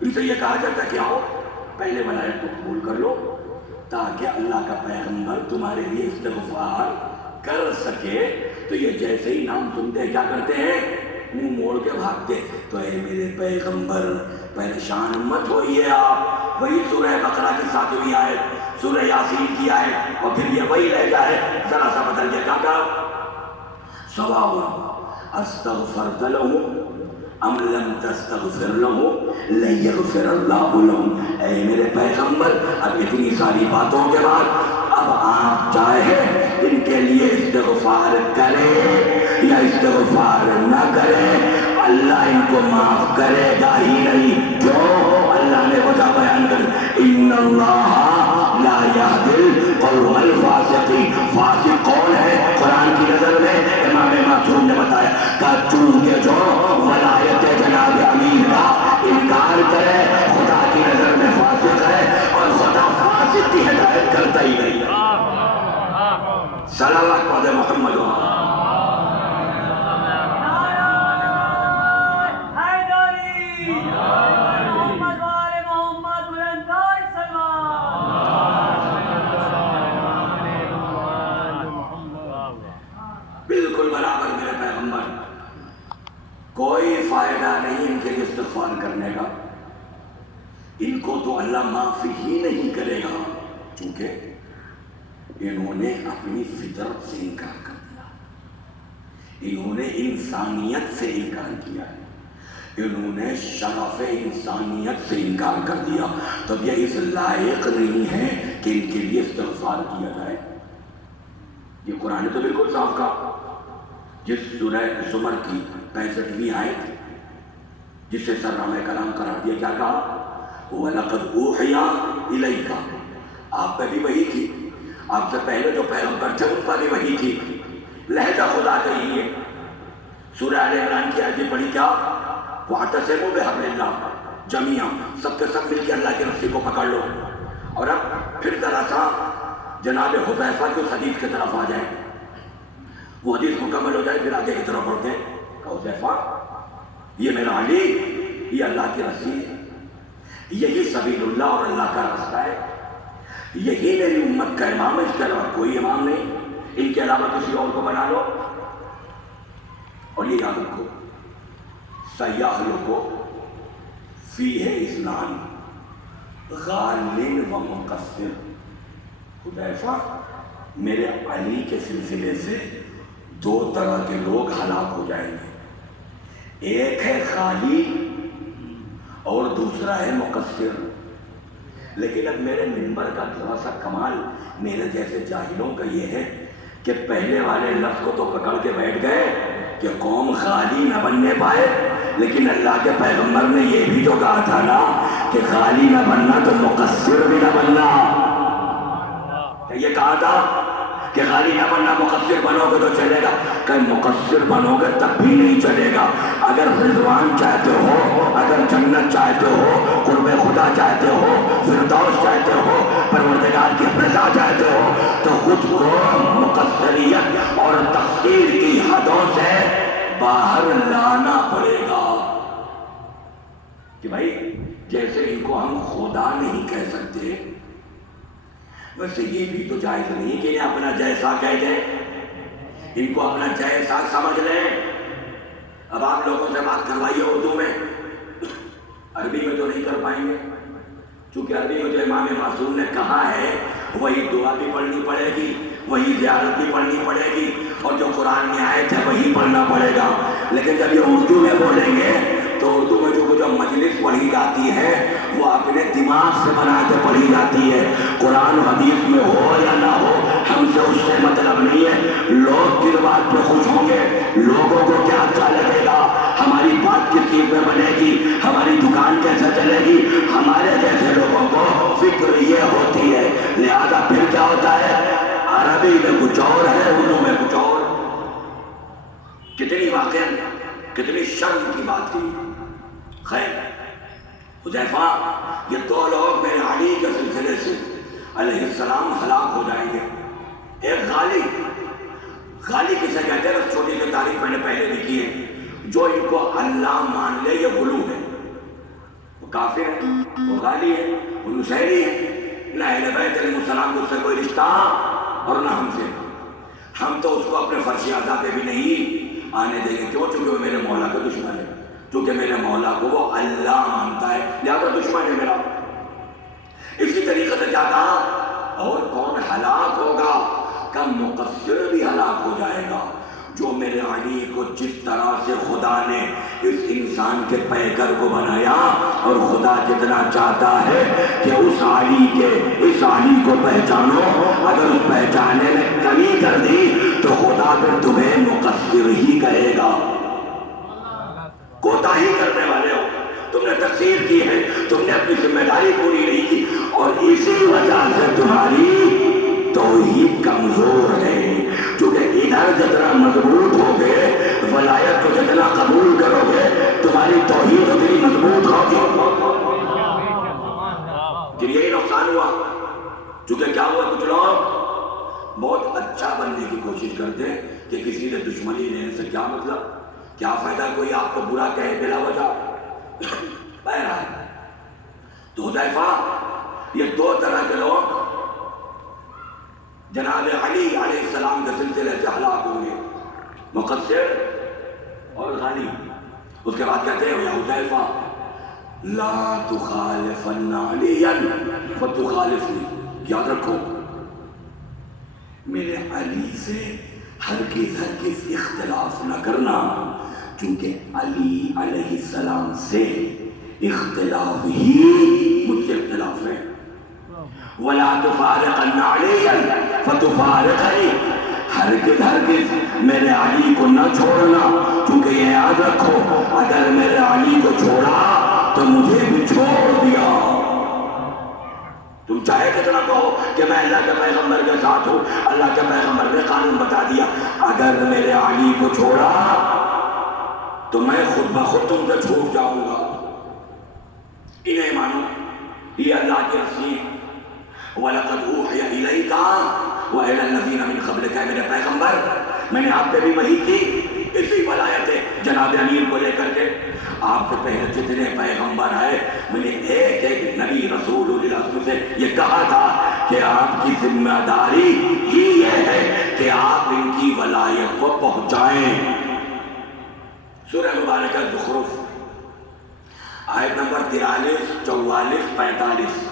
ان سے یہ کہا جاتا ہے کہ آؤ پہلے ولایت کو قبول کر لو تاکہ اللہ کا پیغمبر تمہارے لیے استغفار کر سکے۔ تو یہ جیسے ہی نام سنتے کیا کرتے ہیں؟ منہ موڑ کے بھاگتے۔ تو اے میرے پیغمبر پریشان مت ہوئیے آپ۔ وہی سورہ بقرہ کی 7ویں آیت سورہ یاسین کی آئے اور پھر یہ وہی رہ جائے، ذرا سا بدل کے کہا سواء استغفرت لهم ام لم تستغفر لهم لن يغفر الله لهم۔ اے میرے پیغمبر، اب اتنی ساری باتوں کے بعد اب آپ چاہے ان کے لیے استغفار کرے یا استغفار نہ کرے، اللہ ان کو معاف کرے گا ہی نہیں۔ کیوں؟ اللہ نے وجہ بیان کر، ان اللہ لا یہدی القوم الفاسقین۔ فاسق کون ہے قرآن کی نظر میں؟ امام معصوم نے بتایا کہ چونکہ جو ولایت جناب امیر کا انکار کرے خدا کی نظر میں فاسق ہے، اور خدا فاسق کی ہدایت کرتا ہی نہیں۔ صلوات پڑھے محمد بالکل برابر میرے پیغمبر، کوئی فائدہ نہیں ان کے استغفار کرنے کا، ان کو تو اللہ معافی ہی نہیں کرے گا، چونکہ انہوں نے اپنی فطرت سے انکار کر دیا، انہوں نے انسانیت سے انکار کیا ہے، انہوں نے شرف انسانیت سے انکار کر دیا، تو یہ اس لائق نہیں ہے کہ ان کے لیے استغفار کیا جائے۔ یہ قرآن نے تو بالکل صاف کہا، جس سورہ زمر کی 65ویں آیت جسے سرنامہ کلام قرار دیا، کیا کہا؟ وَلَقَدْ أُوحِيَ إِلَيْكَ، آپ پہ بھی وحی تھی، آپ سے پہلے جو پیغمبر تھے ان پر بھی وحی تھی، لہجہ خدا کا ہی ہے۔ سورہ آل عمران کی آیت پڑھی کیا؟ وَاعْتَصِمُوا بِحَبْلِ اللَّهِ جَمِيعًا، سب کے سب مل کے اللہ کی رسی کو پکڑ لو۔ اور اب پھر ذرا سا جناب حذیفہ کی اس حدیث کی طرف آ جائے، وہ حدیث مکمل ہو جائے، پھر آگے کی طرف بڑھتے ہیں کہ حذیفہ یہ میرا علی، یہ اللہ کی رسی ہے، یہی سبیل اللہ اور اللہ کا راستہ ہے، یہی میری امت کا امام ہے، اس کے علاوہ کوئی امام نہیں، ان کے علاوہ کسی اور کو بنا لو۔ اور یہ یاد رکھو، سیاح لوگوں فیہ اثنان غال و مقصر۔ حذیفہ، میرے علی کے سلسلے سے دو طرح کے لوگ ہلاک ہو جائیں گے، ایک ہے خالی اور دوسرا ہے مقصر۔ لیکن اب میرے منبر کا تھوڑا سا کمال میرے جیسے جاہلوں کا یہ ہے کہ پہلے والے لفظ کو تو پکڑ کے بیٹھ گئے کہ قوم خالی نہ بننے پائے، لیکن اللہ کے پیغمبر نے یہ بھی تو کہا تھا نا کہ خالی نہ بننا تو مقصر بھی نہ بننا۔ یہ کہا تھا کہ خالی نہ بننا، مقصر بنو گے تو چلے گا، کہ مقصر بنو گے تب بھی نہیں چلے گا۔ اگر رضوان چاہتے ہو، اگر جنت چاہتے ہو، قرب خدا چاہتے ہو، فردوس چاہتے ہو، پروردگار کی رضا چاہتے ہو، تو خود کو مقصریت اور تقصیر کی حدوں سے باہر لانا پڑے گا۔ کہ بھائی جیسے ان کو ہم خدا نہیں کہہ سکتے، ویسے یہ بھی تو جائز نہیں کہ انہیں اپنا جیسا کہہ دیں، ان کو اپنا جیسا سمجھ لیں۔ اب آپ لوگوں سے بات کروائیے اردو میں، عربی میں تو نہیں کر پائیں گے، چونکہ عربی میں جو امام معصوم نے کہا ہے وہی دعا بھی پڑھنی پڑے گی، وہی زیارت بھی پڑھنی پڑے گی، اور جو قرآن میں آیت ہے وہی پڑھنا پڑے گا۔ لیکن جب یہ اردو میں بولیں گے تو اردو میں جو مجلس پڑھی جاتی ہے وہ اپنے دماغ سے بنا کے پڑھی جاتی ہے، قرآن حدیث میں ہو یا نہ ہو ہم سے اس سے مطلب نہیں ہے۔ لوگ کس بات پہ خوش ہوں گے، لوگوں کو کیا اچھا لگے گا، ہماری بات کس چیز میں بنے گی، ہماری دکان کیسے چلے گی، ہمارے جیسے لوگوں کو فکر یہ ہوتی ہے۔ لہذا پھر کیا ہوتا ہے، عربی میں کچھ اور ہے، اردو میں کچھ اور۔ کتنی واقعہ، کتنی شرم کی بات تھی۔ خیر، حذیفہ یہ دو لوگ میرے علی کے سلسلے سے علیہ السلام ہلاک ہو جائیں گے۔ ایک غالی، غالی کسے کہتے ہیں، بس چھوٹی سی تعریف میں نے پہلے بھی کی ہے، جو ان کو اللہ مان لے یہ غلو ہے، وہ کافر ہے، وہ غالی ہے، وہ نصیری ہے، نہ اہل بیت علیہ السلام کو اس سے کوئی رشتہ اور نہ ہم سے۔ ہم تو اس کو اپنے فرش اعضاء پہ بھی نہیں آنے دیں گے، کیوں؟ چونکہ وہ میرے مولا کا دشمن ہے، چونکہ میرے مولا کو وہ اللہ مانتا ہے، لہذا دشمن ہے میرا۔ اسی طریقے سے کیا کہا، ہلاک ہوگا، کم مقصر بھی ہلاک ہو جائے گا۔ جو میرے علی کو جس طرح سے خدا نے اس انسان کے پیکر کو بنایا، اور خدا جتنا چاہتا ہے کہ اس علی کو پہچانو، اگر اس پہچانے میں کمی کر دی تو خدا پھر تمہیں مقصر ہی کہے گا۔ کوتاہی کرنے والے ہو، تم نے تقصیر کی ہے، تم نے اپنی ذمہ داری پوری نہیں کی، اور اسی وجہ سے تمہاری توحید کمزور ہے۔ کیونکہ ادھر جتنا مضبوط ہوگے، ولایت کو جتنا قبول کرو گے، تمہاری توحید اتنی مضبوط ہوگی۔ پھر یہی نقصان ہوا۔ کیونکہ کیا ہوا، کچھ لوگ بہت اچھا بننے کی کوشش کرتے ہیں کہ کسی نے دشمنی لینے سے کیا مطلب، کیا فائدہ کوئی آپ کو برا کہے بلا وجہ۔ بہرحال تو حذیفہ، یہ دو طرح کے لوگ جناب علی علیہ السلام کے سلسلے سے ہلاک ہوں گے، مقصر اور غالی۔ اس کے بعد کہتے ہیں یا حذیفہ لا تخالفن علیا فتخالفنی، یاد رکھو میرے علی سے ہرگز اختلاف نہ کرنا، کیونکہ علی علیہ السلام سے اختلاف ہی مجھ سے اختلاف ہے۔ وَلَا تُفَارِقَنَّ عَلِيًّا فَتُفَارِقَنِي، ہرگز میرے علی کو نہ چھوڑنا، کیونکہ یہ یاد رکھو اگر میرے علی کو چھوڑا تو مجھے بھی چھوڑ دیا۔ تم چاہے کتنا کہو کہ میں اللہ کے پیغمبر کے ساتھ ہوں، اللہ کے پیغمبر نے قانون بتا دیا، اگر میرے علی کو چھوڑا تو میں خود بخود تم سے چھوٹ جاؤں گا۔ انہیں مانو، یہ اللہ کی رسول۔ وَلَقَدْ أُوحِيَ إِلَيْكَ وَإِلَى الَّذِينَ مِنْ قَبْلِكَ، میرے پیغمبر میں نے آپ پہ بھی وحی کی، اسی ولایت جناب امیر کو لے کر کے۔ آپ سے پہلے جتنے پیغمبر آئے، میں نے ایک ایک نبی رسول اللہ سے یہ کہا تھا کہ آپ کی ذمہ داری ہی یہ ہے کہ آپ ان کی ولایت کو پہنچائیں۔ سورہ مبارکہ زخرف آیت نمبر 43، 44، 45،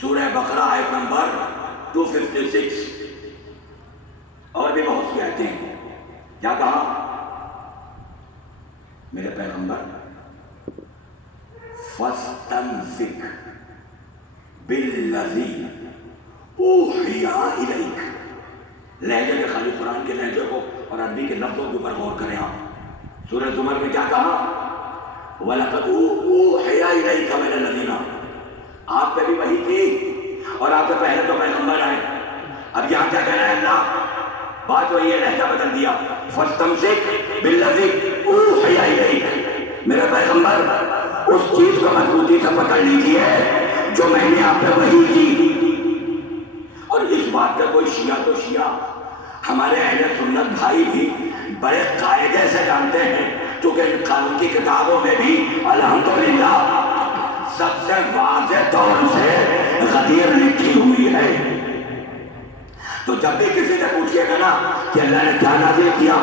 سورہ بقرہ آیت نمبر 256، اور بھی بہت سی آیتیں ہیں۔ کیا کہا میرے پیغمبر؟ فَاسْتَمْسِكْ بِالَّذِي أُوحِيَ إِلَيْكَ، لہجے کے خالی قرآن کے لہجے کو اور عربی کے لفظوں کے اوپر غور کریں آپ۔ سورہ زمر میں کیا کہا؟ وَلَقَدْ أُوحِيَ إِلَيْكَ مِنَ الَّذِينَ، آپ پہ بھی وحی کی اور آپ سے پہلے تو پیغمبر آئے۔ اب یہاں کیا کہہ رہا ہے اللہ؟ بات وہی ہے، لہجہ بدل دیا۔ فَاسْتَمْسِكْ بِالَّذِي أُوحِيَ إِلَيْكَ، میرے پیغمبر اس چیز کو مضبوطی سے پکڑ لیجیے جو میں نے آپ پہ وحی کی۔ اور اس بات کا کوئی شیعہ تو شیعہ، ہمارے اہل سنت بھائی بھی بڑے قاعدے سے جانتے ہیں، کیونکہ قانون کی کتابوں میں بھی الحمدللہ سب سے واضح طور سے غدیر لکھی ہوئی ہے۔ تو جب بھی کسی سے پوچھئے گا نا کہ اللہ نے کیا نازل کیا،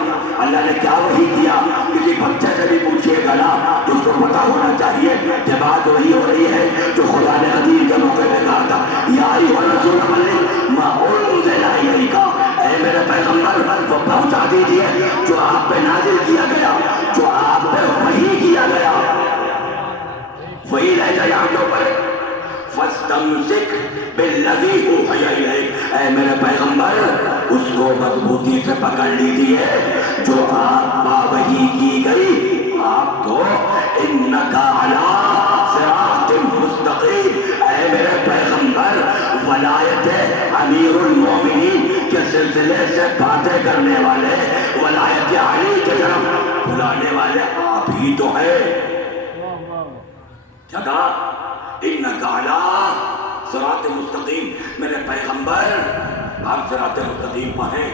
اللہ نے کیا وحی کیا، کسی بچے سے بھی پوچھئے گا نا تو اس کو پتا ہونا چاہیے کہ بات وہی ہو رہی ہے جو خدا نے غدیر کے موقع پہ کہا تھا، یا ایھا الرسول بلغ ما انزل الیک، اے میرے پیغمبر وہ پہنچا دیجئے جو آپ پہ نازل کیا گیا، جو آپ پہ وحی کیا گیا۔ وہی لہجہ یہاں کے اوپر فَاسْتَمْسِكْ بِالَّذِي أُوحِيَ إِلَيْكَ، اے میرے پیغمبر اس کو مضبوطی سے پکڑ لیجئے جو آپ پہ وحی کی گئی۔ آپ تو اِنَّكَ عَلَىٰ صِرَاطٍ مُسْتَقِيمٍ، اے میرے پیغمبر ولایت امیر المومنین کے سلسلے سے باتیں کرنے والے، ولایت علی کی طرف بلانے والے آپ ہی تو ہیں۔ کیا کہا؟ اِنَّكَ عَلَىٰ صِرَاطٍ مُسْتَقِيمٍ، میرے پیغمبر آپ صراط مستقیم پر ہیں۔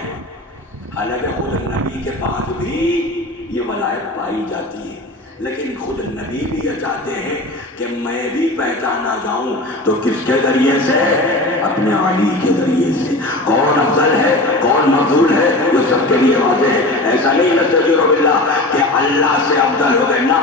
حالانکہ خود نبی کے پاس بھی یہ ولایت پائی جاتی ہے، لیکن خود نبی بھی یہ چاہتے ہیں کہ میں بھی پہچانا جاؤں، تو کس کے ذریعے سے؟ اپنے علی کے ذریعے سے۔ کون افضل ہے، کون مفضول ہے، یہ سب کے لیے واضح ہے۔ ایسا نہیں نستجیر باللہ کہ اللہ سے افضل ہو گئے، نہ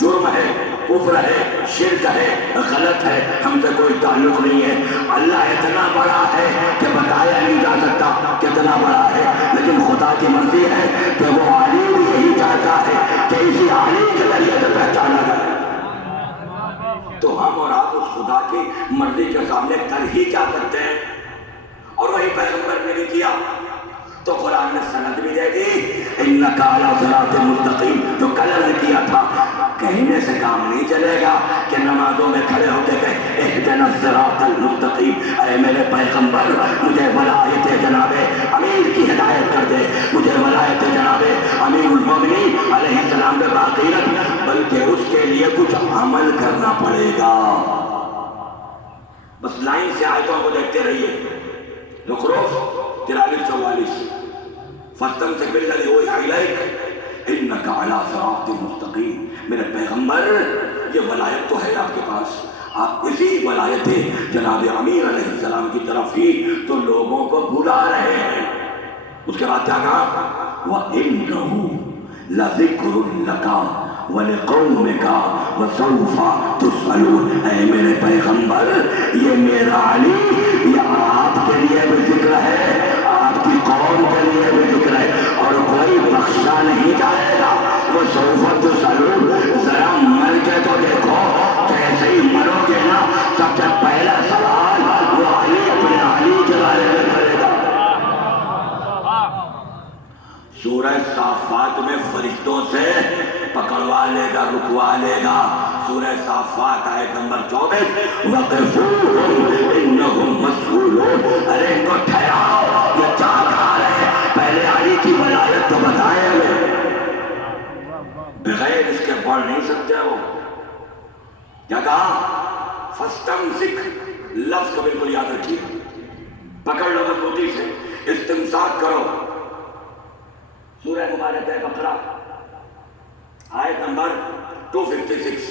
جرم ہے، کفر ہے، شرک ہے، غلط ہے، ہم سے کوئی تعلق نہیں ہے۔ اللہ اتنا بڑا ہے کہ بتایا نہیں جا سکتا کتنا بڑا ہے، لیکن خدا کی مرضی ہے کہ وہ علی بھی یہی چاہتا ہے کہ اسی علی کے ذریعے سے پہچانا جائے۔ تو ہم اور آپ اس خدا کی مرضی کے سامنے کر ہی کیا سکتے ہیں؟ اور وہی پیغمبر نے بھی کیا تو قرآن نے سند بھی دے دی، انک علی صراط مستقیم، جو کل نے کیا تھا۔ کہنے سے کام نہیں چلے گا کہ نمازوں میں کھڑے ہو کے کہیں اہدنا الصراط المستقیم، اے میرے پیغمبر مجھے ولایت جناب امیر کی ہدایت کر دے، مجھے ولایت جناب امیر المومنین علیہ السلام پہ باقی رکھ، بلکہ اس کے لیے کچھ عمل کرنا پڑے گا۔ بس لائن سے آیتوں کو دیکھتے رہیے۔ زخرف 43-44 فاستمسک بالذی اوحی الیک انک علی صراط مستقیم، میرے پیغمبر یہ ولایت تو ہے آپ کے پاس، آپ اسی ولایت جناب امیر علیہ السلام کی طرف ہی تو لوگوں کو بلا رہے ہیں۔ اس کے بعد کیا کہا؟ وَإِنَّهُ لَذِكْرٌ لَكَ وَلِقَوْمِكَ وَسَوْفَ تُسْأَلُونَ، اے میرے پیغمبر یہ میرا علی یہ آپ کے لیے بھی ذکر ہے، آپ کی قوم کے لیے بھی ذکر ہے، اور کوئی بخشا نہیں جائے گا۔ وَسَوْفَ تُسْأَلُونَ، ذرا مر کے تو دیکھو، جیسے ہی مرو گے نا سب سے پہلا سوال وہ علی اپنے علی کے بارے میں کرے گا۔ سورہ صافات میں فرشتوں سے پکڑوا لے گا، رکوا لے گا۔ سورہ صافات آیت نمبر 24 وَقِفُوهُمْ إِنَّهُمْ مَسْئُولُونَ، ارے ان کو ٹھہراؤ، یہ کیا کہا رہے ہیں؟ پہلے علی کی ولایت تو بتائے ہمیں، بغیر اس کے پڑھ نہیں سکتے ہو۔ کیا کہا؟ فَاسْتَمْسِكْ، لفظ کو بالکل یاد رکھیے، پکڑ لو مضبوطی سے، استمساک کرو۔ سورہ مبارک ہے بقرہ آیت نمبر 256،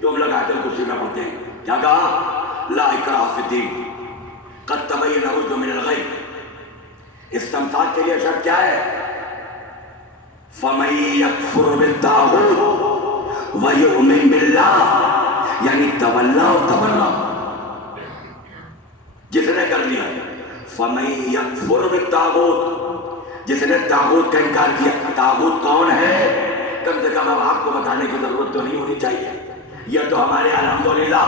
جو ہم لوگ آیت الکرسی میں پڑھتے ہیں۔ کیا کہا؟ لا اکراہ فی الدین قد تبین الرشد من الغی، استمساک کے لیے شرط کیا ہے؟ فَمَن یکفر بالطاغوت ویؤمن باللہ، یعنی تولا و تبرا، جس نے کر لیا فَمَن یکفر بالطاغوت، جس نے طاغوت کا انکار کیا۔ طاغوت کون ہے؟ کم سے کم اب آپ کو بتانے کی ضرورت تو نہیں ہونی چاہیے، یہ تو ہمارے الحمدللہ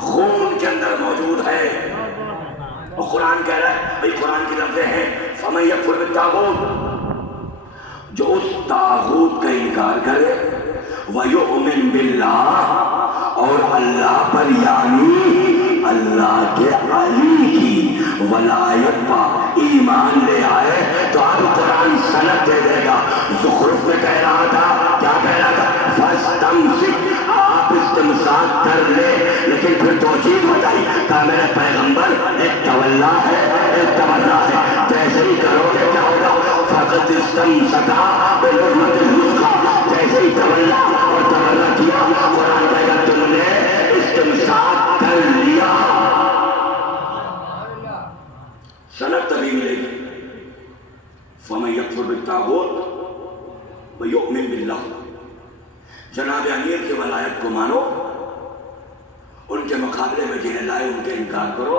خون کے اندر موجود ہے۔ اور قرآن کہہ رہا ہے، بھئی قرآن کی لفظیں ہیں فَمَن یکفر بالطاغوت، جو اس طاغوت کا انکار کرے، وَیُؤْمِن بِاللَّهِ، اور اللہ پر یعنی اللہ کے علی کی ولایت پر ایمان لے آئے، تو اب قرآن سند دے دے گا۔ زخرف میں کہہ رہا تھا، کیا کہہ رہا تھا؟ فَاسْتَمْسِكْ، آپ استمساک کر لے، لیکن پھر دو چیز بتائی، کہا میرے پیغمبر ایک تولا ہے ایک تبرا ہے، جیسے ہی کرو گے کیا ہوگا؟ فَقَدْ اسْتَمْسَكَ بِالْعُرْوَةِ الْوُثْقَىٰ، جیسے ہی تولا اور تبرا کیا، قرآن کہے گا تم نے استمساک کر لیا۔ سند تبھی ملے گی۔ فَمَن یکفر بالطاغوت ویؤمن باللہ، جناب امیر کی ولایت کو مانو، ان کے مقابلے میں جنہیں لائے ان کے انکار کرو،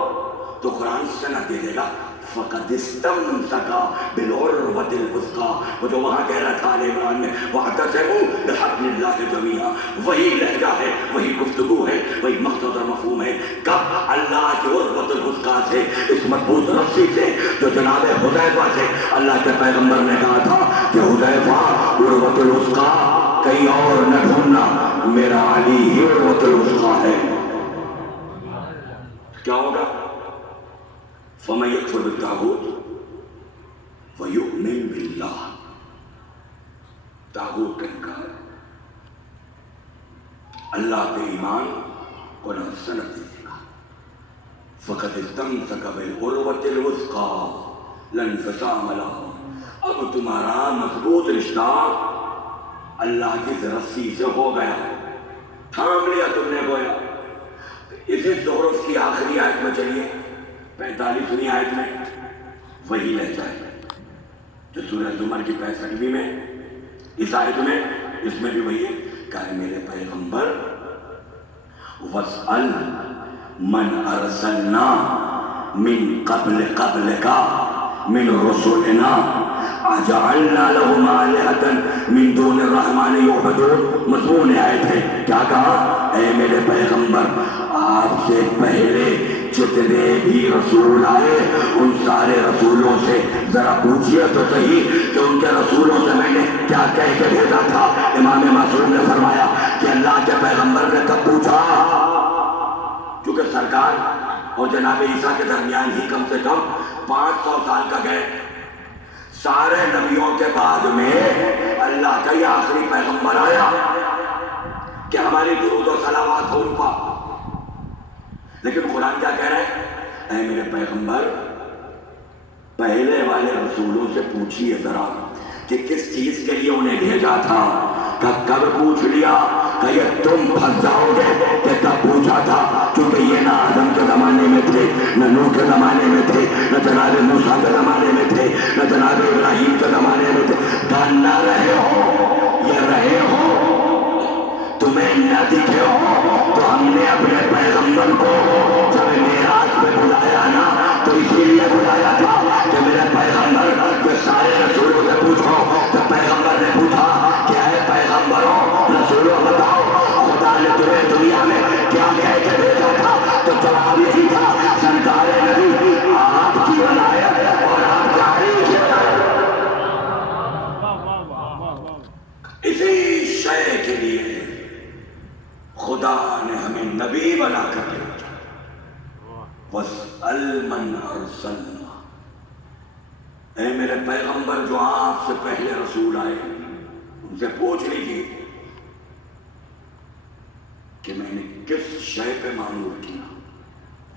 تو قرآن سند دے دے گا فَقَدْ اسْتَمْسَكَ بِالْعُرْوَةِ الْوُثْقَىٰ، وہ جو وہاں کہہ رہا تھا آل عمران میں وَاعْتَصِمُوا بِحَبْلِ اللَّهِ جَمِيعًا، وہی لہجہ ہے، وہی گفتگو ہے، وہی مقصد اور مفہوم ہے۔ کب؟ اللہ کی عروۃ الوثقیٰ سے، اس مضبوط رسی سے جو جناب حذیفہ سے اللہ کے پیغمبر نے کہا تھا کہ حذیفہ عروۃ الوثقیٰ کہیں اور نہ ڈھونڈنا، میرا علی ہی عروۃ الوثقیٰ ہے۔ کیا ہوگا؟ فَمَن یکفر بالطاغوت ویؤمن باللہ، طاغوت کا انکار، اللہ پہ ایمان، قرآن سند دے دے گا فَقَدْ اسْتَمْسَكَ بِالْعُرْوَةِ الْوُثْقَىٰ لَا انفصام لَهَا، اب تمہارا مضبوط رشتہ اللہ کی رسی سے ہو گیا، تھام لیا تم نے گویا۔ اسی زخرف کی آخری آیت میں چلیے، 45ویں آیت میں وہی لہجہ ہے جو سورہ زمر کی 65ویں میں، اس آیت میں، اس میں بھی وہی ہے، کہا میرے پیغمبر وَاسْأَلْ مَنْ أَرْسَلْنَا مِنْ قَبْلِكَ مِنْ رُسُلِنَا أَجَعَلْنَا لَهُمْ آلِهَةً مِنْ دُونِ الرَّحْمَنِ يُعْبَدُونَ مضمون آیت ہے. کیا کہا؟ اے میرے پیغمبر آپ سے پہلے جتنے بھی رسول آئے ان سارے رسولوں سے ذرا پوچھئے تو صحیح کہ ان کے رسولوں سے میں نے کیا کہہ کے بھیجا تھا. امام معصوم نے فرمایا کہ اللہ کے پیغمبر نے کب پوچھا؟ کیونکہ سرکار اور جناب عیسیٰ کے درمیان ہی کم سے کم 500 سال کا گئے. سارے نبیوں کے بعد میں اللہ کا یہ آخری پیغمبر آیا کہ ہماری درود و صلوات ہو ان پر. لیکن قرآن کیا کہہ رہے ہیں؟ اے میرے پیغمبر پہلے والے رسولوں سے پوچھئے ذرا کہ کس چیز کے لیے انہیں بھیجا تھا. کب پوچھ لیا کہ یہ تم پھنس جاؤ گے کہ تب پوچھا تھا. کیونکہ یہ نہ آدم کے زمانے میں تھے، نہ نوح کے زمانے میں تھے، نہ جناب موسیٰ کے زمانے میں تھے، نہ جناب ابراہیم کے زمانے میں تھے. کہا نہ رہے ہو، یہ رہے ہو، تمہیں نہ دکھے ہو تو ہم نے اپنے پیغمبر کو جب معراج میں بلایا نا تو اسی لیے بلایا تھا کہ میرے پیغمبر کے سارے رسولوں سے پوچھو. تو پیغمبر نے پوچھا کہ اے پیغمبروں رسولوں بتاؤ خدا نے تمہیں دنیا میں کیا کہہ کے بھیجا تھا؟ تو جواب یہی تھا سرکار نبی آپ کی ولایت اور آپ کا عریش ہے. اسی شے کے لیے خدا نے ہمیں نبی بنا کر کے بھیجا. وَاسْأَلْ مَنْ أَرْسَلْنَا. اے میرے پیغمبر جو آپ سے پہلے رسول آئے ان سے پوچھ لیجیے کہ میں نے کس شے پہ معمور کیا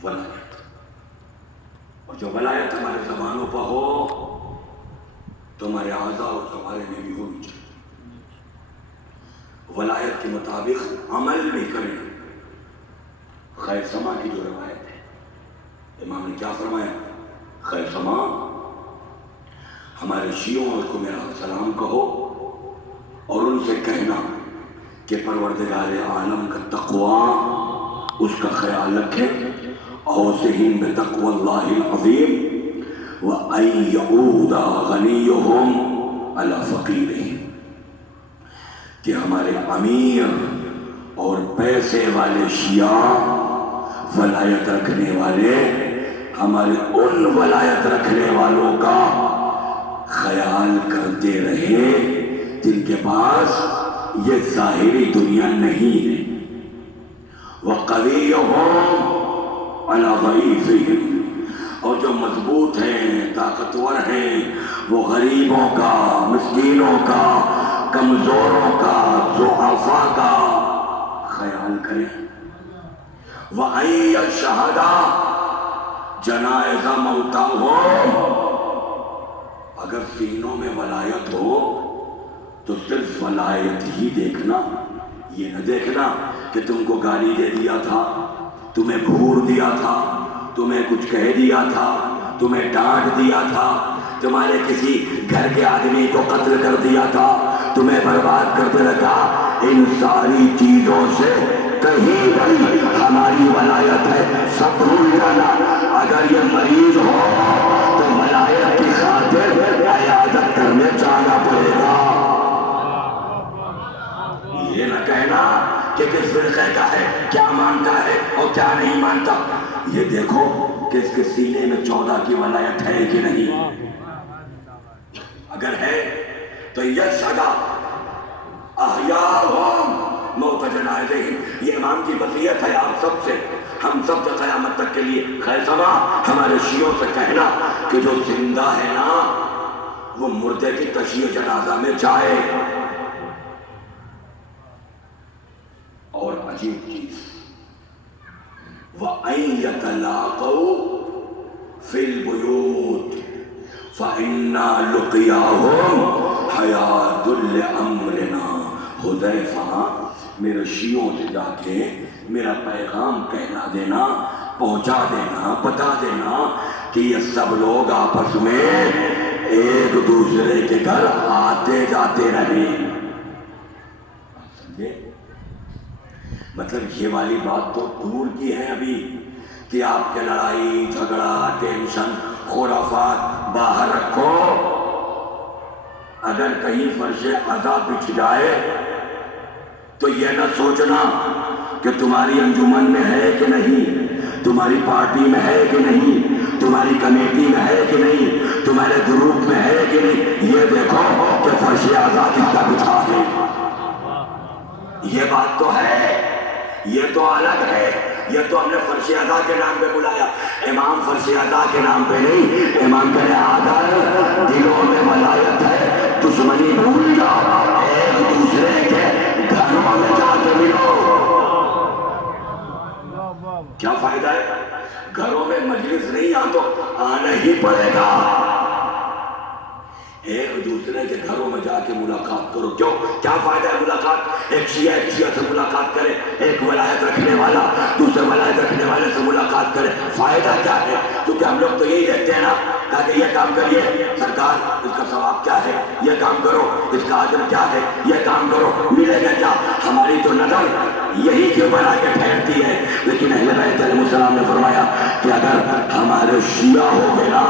ولایت. اور جو ولایت ہمارے زبانوں پر ہو تو ہمارے اعضاء اور ہمارے میں بھی ہونی چاہیے. ولایت کے مطابق عمل بھی کریں. خیثمہ کی جو روایت ہے امام نے کیا فرمایا؟ خیثمہ ہمارے شیعوں کو میرا سلام کہو اور ان سے کہنا کہ پروردگار عالم کا تقوی اس کا خیال رکھے. اوصِہِم بتقوی اللہ العظیم وَأَن یعود غنیہم علی فقیرہم. کہ ہمارے امیر اور پیسے والے شیعہ ولایت رکھنے والے ہمارے ان ولایت رکھنے والوں کا خیال کرتے رہے جن کے پاس یہ ظاہری دنیا نہیں ہے. وَقَوِيُّهُمْ عَلَى ضَعِيفِهِمْ. اور جو مضبوط ہیں طاقتور ہیں وہ غریبوں کا، مسکینوں کا، کمزوروں کا، ضعفاء کا خیال کریں. وَأَن يَشْهَدَ جَنَائِزَ مَوْتَاهُمْ. اگر سینوں میں ولایت ہو تو صرف ولایت ہی دیکھنا، یہ نہ دیکھنا کہ تم کو گالی دے دیا تھا، تمہیں گھور دیا تھا، تمہیں کچھ کہہ دیا تھا، تمہیں ڈانٹ دیا تھا، تمہارے کسی گھر کے آدمی کو قتل کر دیا تھا، تمہیں برباد کرتے رکھا. ان ساری چیزوں سے کہیں بڑی ہماری ولایت ہے. سب بھول جانا. اگر یہ مریض ہو تو ولایت کی خاطر عیادت کرنے جانا پڑے گا. یہ نہ کہنا کہ کس فرقے کا ہے، کیا مانتا ہے اور کیا نہیں مانتا. یہ دیکھو کہ اس کے سینے میں 14 کی ولایت ہے کہ نہیں. اگر ہے تو یشہد احیاءہم موت جنائزہم. یہ امام کی وصیت ہے آپ سب سے، ہم سب سے قیامت تک کے لیے. خیثمہ ہمارے شیعوں سے کہنا کہ جو زندہ ہے نا وہ مردے کی تشییع جنازہ میں جائے. اور عجیب چیز وَأَن يَتَلَاقَوْا فِي الْبُيُوتِ فَإِنَّا لُقِيَاهُمْ حَيَاةٌ لِأَمْرِنَا. حذیفہ میرے شیعوں سے جا کے میرا پیغام کہنا دینا، پہنچا دینا، بتا دینا کہ یہ سب لوگ آپس میں ایک دوسرے کے گھر آتے جاتے رہے. سمجھے؟ مطلب یہ والی بات تو دور کی ہے ابھی کہ آپ کے لڑائی جھگڑا ٹینشن خرافات باہر رکھو. اگر کہیں فرش عزا بچھ جائے تو یہ نہ سوچنا کہ تمہاری انجمن میں ہے کہ نہیں, تمہاری پارٹی میں ہے کہ نہیں, تمہاری کمیٹی میں ہے کہ نہیں, تمہارے گروپ میں ہے کہ نہیں. یہ دیکھو کہ فرش عزا کس کا بچھا ہے. یہ بات تو ہے, یہ تو الگ ہے. یہ تو ہم نے فرش عزا کے نام پہ بلایا. امام فرش عزا کے نام پہ نہیں, امام کہے آدھر دلوں میں ولایت ہے, دشمنی بھول جاؤ, ایک دوسرے کے گھروں میں جا کے ملو. کیا فائدہ ہے؟ گھروں میں مجلس نہیں آ تو آنا ہی پڑے گا. ایک دوسرے کے گھروں میں جا کے ملاقات کرو. کیوں؟ کیا فائدہ ہے ملاقات؟ ایک شیعہ سے ملاقات کرے, ایک ولایت رکھنے والا دوسرے ولایت رکھنے والے سے ملاقات کرے, فائدہ کیا ہے؟ کیونکہ ہم لوگ تو یہی دیکھتے ہیں نا کہ یہ کام کریے سرکار اس کا ثواب کیا ہے, یہ کام کرو اس کا اجر کیا ہے, یہ کام کرو ملے گا کیا. ہماری تو نظر یہی کے اوپر آ کے ٹھہرتی ہے. لیکن اہل بیت علیہ السلام نے فرمایا کہ اگر ہمارے شیعہ ہو گے نا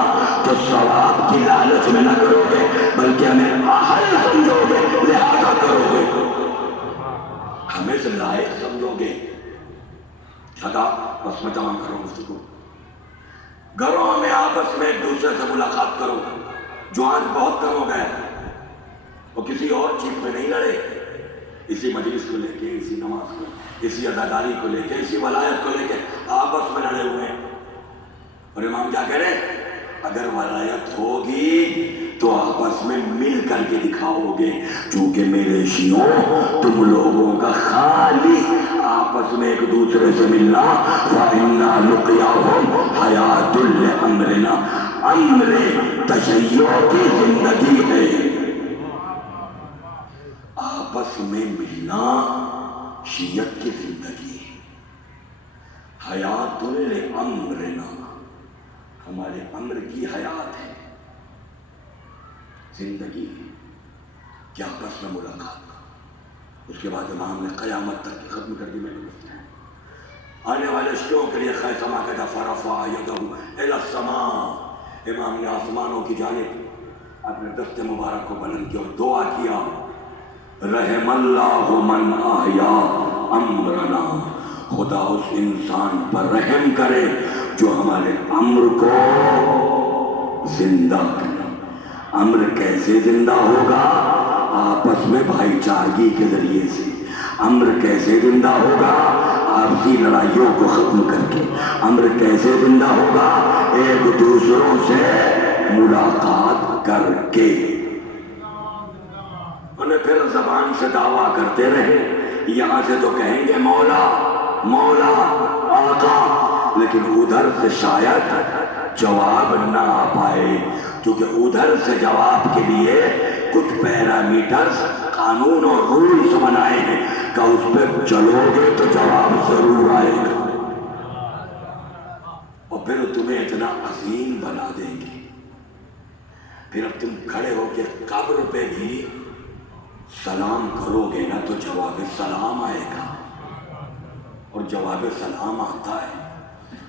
تو ثواب کی لالچ میں نہ کرو گے بلکہ ہمیں اہل سمجھو گے, لہذا کرو گے, ہمیں سے لائق سمجھو گے. بس میں تمام کروں گفتگو. گھروں میں آپس میں ایک دوسرے سے ملاقات کرو. جو آج بہت کم ہو گئے وہ کسی اور چیز پہ نہیں لڑے, اسی مجلس کو لے کے, اسی نماز کو, اسی عزاداری کو لے کے, اسی ولایت کو لے کے آپس میں لڑے ہوئے ہیں. اور امام کیا کہہ رہے ہیں؟ اگر ولایت ہوگی تو آپس میں مل کر کے دکھاؤ گے. چونکہ میرے شیعوں تم لوگوں کا خالی آپس میں ایک دوسرے سے ملنا فَإِنَّا لُقْيَاهُمْ حَيَاتٌ لِأَمْرِنَا, امر تشیع کی زندگی ہے. آپس میں ملنا شیعت کی زندگی ہے. حیات لامرنا, ہمارے امر کی حیات ہے, زندگی ہے کہ آپس میں ملاقات. اس کے بعد امام نے قیامت تک کی ختم کر دی. میں نے آنے والے شیعوں کے لیے خیسما کہتا فرفع یدہ الی السماء, امام نے آسمانوں کی جانب اپنے دست مبارک کو بلند کیا اور دعا کیا رحم اللہ من احیا امرنا, خدا اس انسان پر رحم کرے جو ہمارے امر کو زندہ کرے. امر کیسے زندہ ہوگا؟ آپس میں بھائی چارگی کے ذریعے سے. امر کیسے زندہ ہوگا؟ آپسی لڑائیوں کو ختم کر کے. امر کیسے زندہ ہوگا؟ ایک دوسروں سے ملاقات کر کے. انہیں پھر زبان سے دعویٰ کرتے رہے, یہاں سے تو کہیں گے مولا مولا آقا, لیکن ادھر سے شاید جواب نہ آ پائے, کیونکہ ادھر سے جواب کے لیے کچھ پیرامیٹرز قانون اور رولز بنائے ہیں کہ اس پہ چلو گے تو جواب ضرور آئے گا. اور پھر تمہیں اتنا عظیم بنا دیں گے, پھر اب تم کھڑے ہو کے قبر پہ بھی سلام کرو گے نا تو جواب سلام آئے گا. اور جواب سلام آتا ہے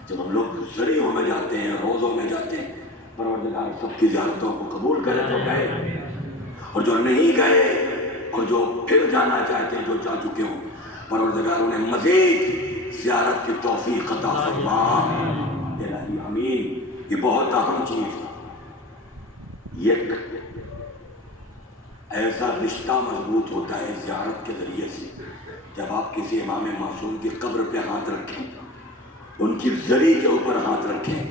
جب ہم لوگ ذریعوں میں جاتے ہیں, روزوں میں جاتے ہیں, پروردگار سب کی زیارتوں کو قبول کرے تو گئے, اور جو نہیں گئے اور جو پھر جانا چاہتے ہیں, جو جا چکے ہوں, پروردگار انہیں مزید زیارت کی توفیق عطا فرما. الہی امین. یہ بہت اہم چیز ہے. یہ ایسا رشتہ مضبوط ہوتا ہے زیارت کے ذریعے سے. جب آپ کسی امام معصوم کی قبر پہ ہاتھ رکھیں, ان کی زری کے اوپر ہاتھ رکھیں,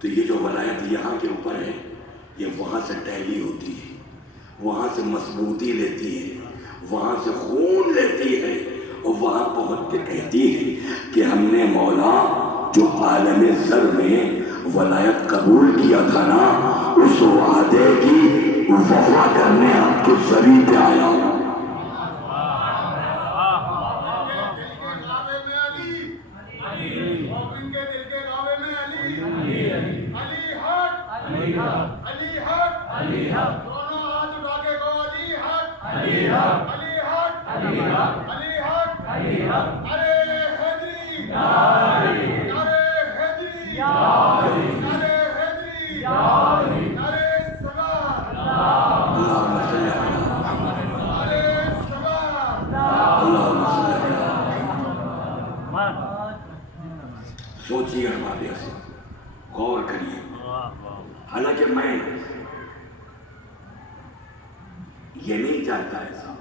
تو یہ جو ولایت یہاں کے اوپر ہے یہ وہاں سے ٹیلی ہوتی ہے, وہاں سے مضبوطی لیتی ہے, وہاں سے خون لیتی ہے, اور وہاں پہنچ کے کہتی ہے کہ ہم نے مولا جو عالم زر میں ولایت قبول کیا تھا نا, اس وعدے کی وفا کرنے آپ کے زری پہ آیا ہوں. علی حق سوچیے ہمارے سے غور کریے. حالانکہ میں یہ نہیں چاہتا ایسا،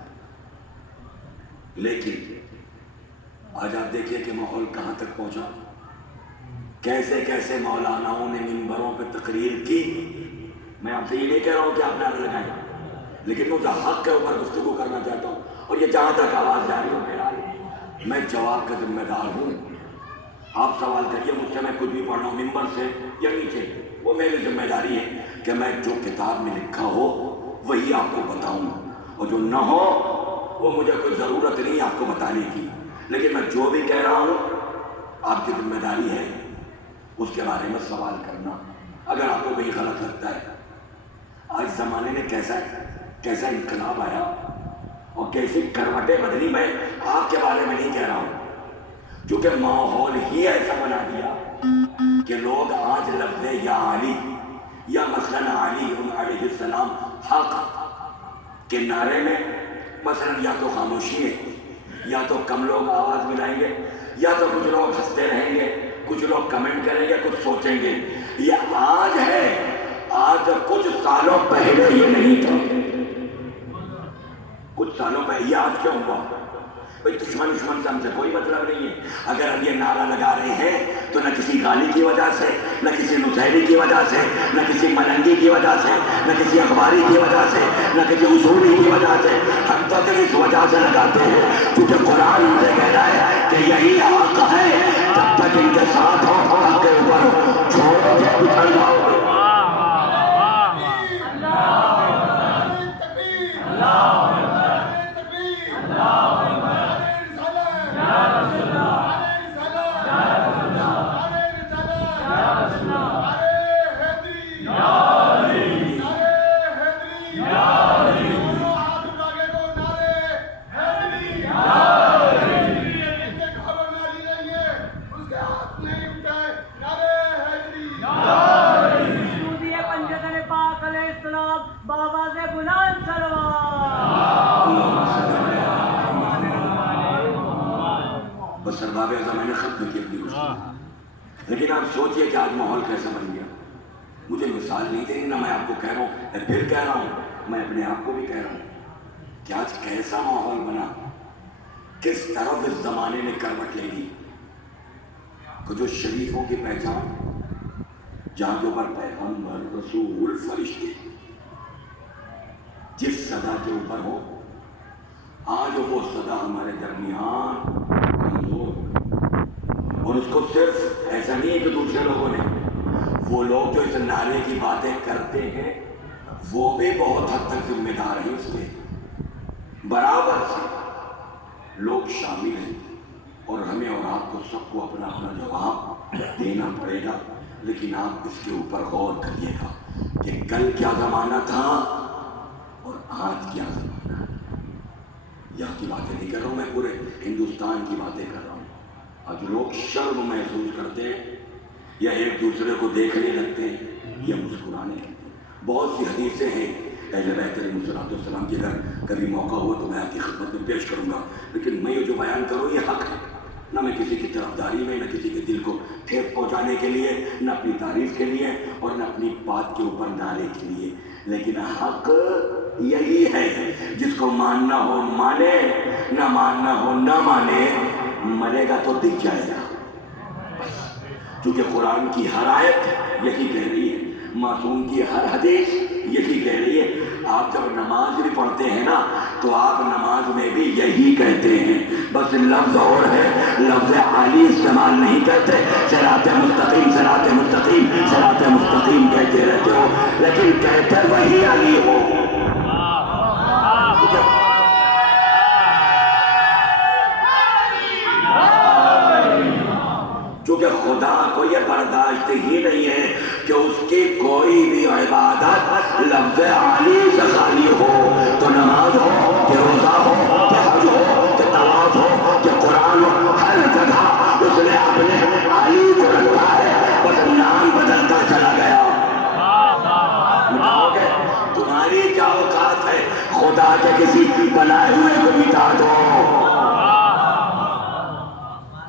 لیکن آج آپ دیکھیے کہ ماحول کہاں تک پہنچا. کیسے کیسے مولاناؤں نے منبروں پہ تقریر کی. میں آپ سے یہ نہیں کہہ رہا ہوں کہ آپ نے آگ لگائیں، لیکن میں اس حق کے اوپر گفتگو کرنا چاہتا ہوں. اور یہ جہاں تک آواز جاری ہو میرا، میں جواب کا ذمہ دار ہوں. آپ سوال کریے مجھ سے، میں کچھ بھی پڑھ رہا ہوں ممبر سے یا نیچے، وہ میری ذمہ داری ہے کہ میں جو کتاب میں لکھا ہو وہی آپ کو بتاؤں، اور جو نہ ہو وہ مجھے کوئی ضرورت نہیں آپ کو بتانے کی. لیکن میں جو بھی کہہ رہا ہوں آپ کی ذمہ داری ہے اس کے بارے میں سوال کرنا اگر آپ کو کہیں غلط لگتا ہے. آج زمانے میں کیسا انقلاب آیا اور کیسی کروٹیں بدلی. میں آپ کے بارے میں نہیں کہہ رہا ہوں، کیونکہ ماحول ہی ایسا بنا دیا کہ لوگ آج لفظ یا علی یا مثلاً علی علیہ السلام حق کے نعرے میں مثلاً یا تو خاموشی ہے، یا تو کم لوگ آواز ملائیں گے، یا تو کچھ لوگ ہنستے رہیں گے، کچھ لوگ کمنٹ کریں گے، کچھ سوچیں گے. یہ آج ہے، آج کچھ سالوں پہلے یہ نہیں تھا. کچھ سالوں پہلے یہ آج کیوں ہوا؟ بھئی دشمن سے ہم سے کوئی مطلب نہیں ہے. اگر ہم یہ نعرہ لگا رہے ہیں تو نہ کسی گالی کی وجہ سے، نہ کسی نصیری کی وجہ سے، نہ کسی ملنگی کی وجہ سے، نہ کسی اخباری کی وجہ سے، نہ کسی اصولی کی وجہ سے. ہم تو اس وجہ سے لگاتے ہیں کیونکہ قرآن ہم سے کہہ رہا ہے کہ یہی حق ہے. جب تک ان کے ساتھ ہو حق کے اوپر چھوڑو گے بچھڑ جاؤ گے. لیکن آپ سوچئے کہ آج ماحول کیسا بن گیا. مجھے مثال نہیں دینی، نہ میں آپ کو کہہ رہا ہوں، میں پھر کہہ رہا ہوں، میں اپنے آپ کو بھی کہہ رہا ہوں کہ آج کیسا ماحول بنا، کس طرف اس زمانے نے کروٹ لے لی. کہ جو شریفوں کی پہچان، جہاں کے اوپر پیغمبر رسول فرشتے جس صدا کے اوپر ہو، آج وہ صدا ہمارے درمیان کمزور ہو. اور اس کو صرف ایسا نہیں ہے کہ دوسرے لوگوں نے، وہ لوگ جو اس نعرے کی باتیں کرتے ہیں وہ بھی بہت حد تک ذمہ دار ہیں. اس میں برابر سے لوگ شامل ہیں، اور ہمیں اور آپ کو سب کو اپنا اپنا جواب دینا پڑے گا. لیکن آپ اس کے اوپر غور کریے گا کہ کل کیا زمانہ تھا اور آج کیا زمانہ ہے. یہاں کی باتیں نہیں کر رہا ہوں میں، پورے ہندوستان کی باتیں کر رہا ہوں. آج لوگ شرم محسوس کرتے ہیں یا ایک دوسرے کو دیکھنے لگتے ہیں یا مسکرانے لگتے ہیں. بہت سی حدیثیں ہیں اہل بیت علیہ السلام کی، اگر کبھی موقع ہو تو میں آپ کی خدمت میں پیش کروں گا. لیکن میں یہ جو بیان کروں یہ حق ہے، نہ میں کسی کی طرفداری میں، نہ کسی کے دل کو ٹھیک پہنچانے کے لیے، نہ اپنی تعریف کے لیے، اور نہ اپنی بات کے اوپر نعرے کے لیے. لیکن حق یہی ہے، جس کو ماننا ہو مانے، نہ ماننا ہو نہ مانے، مرے گا تو دکھ جائے گا. کیونکہ قرآن کی ہر آیت یہی کہہ رہی ہے، معصوم کی ہر حدیث یہی کہہ رہی ہے. آپ جب نماز بھی پڑھتے ہیں نا تو آپ نماز میں بھی یہی کہتے ہیں، بس لفظ اور ہے، لفظ علی استعمال نہیں کرتے. صراط مستقیم صراط مستقیم صراط مستقیم کہتے رہتے ہو، لیکن کہتے وہی علی ہو. کیونکہ خدا کو یہ برداشت ہی نہیں ہے کہ اس کی کوئی بھی عبادت لفظ علی سے خالی ہو. تو نماز ہو کہ روزہ ہو کہ حج ہو کہ طواف ہو کہ قرآن ہو، ہر جگہ اس نے سے کسی بنائے ہوئے کو مٹا دو۔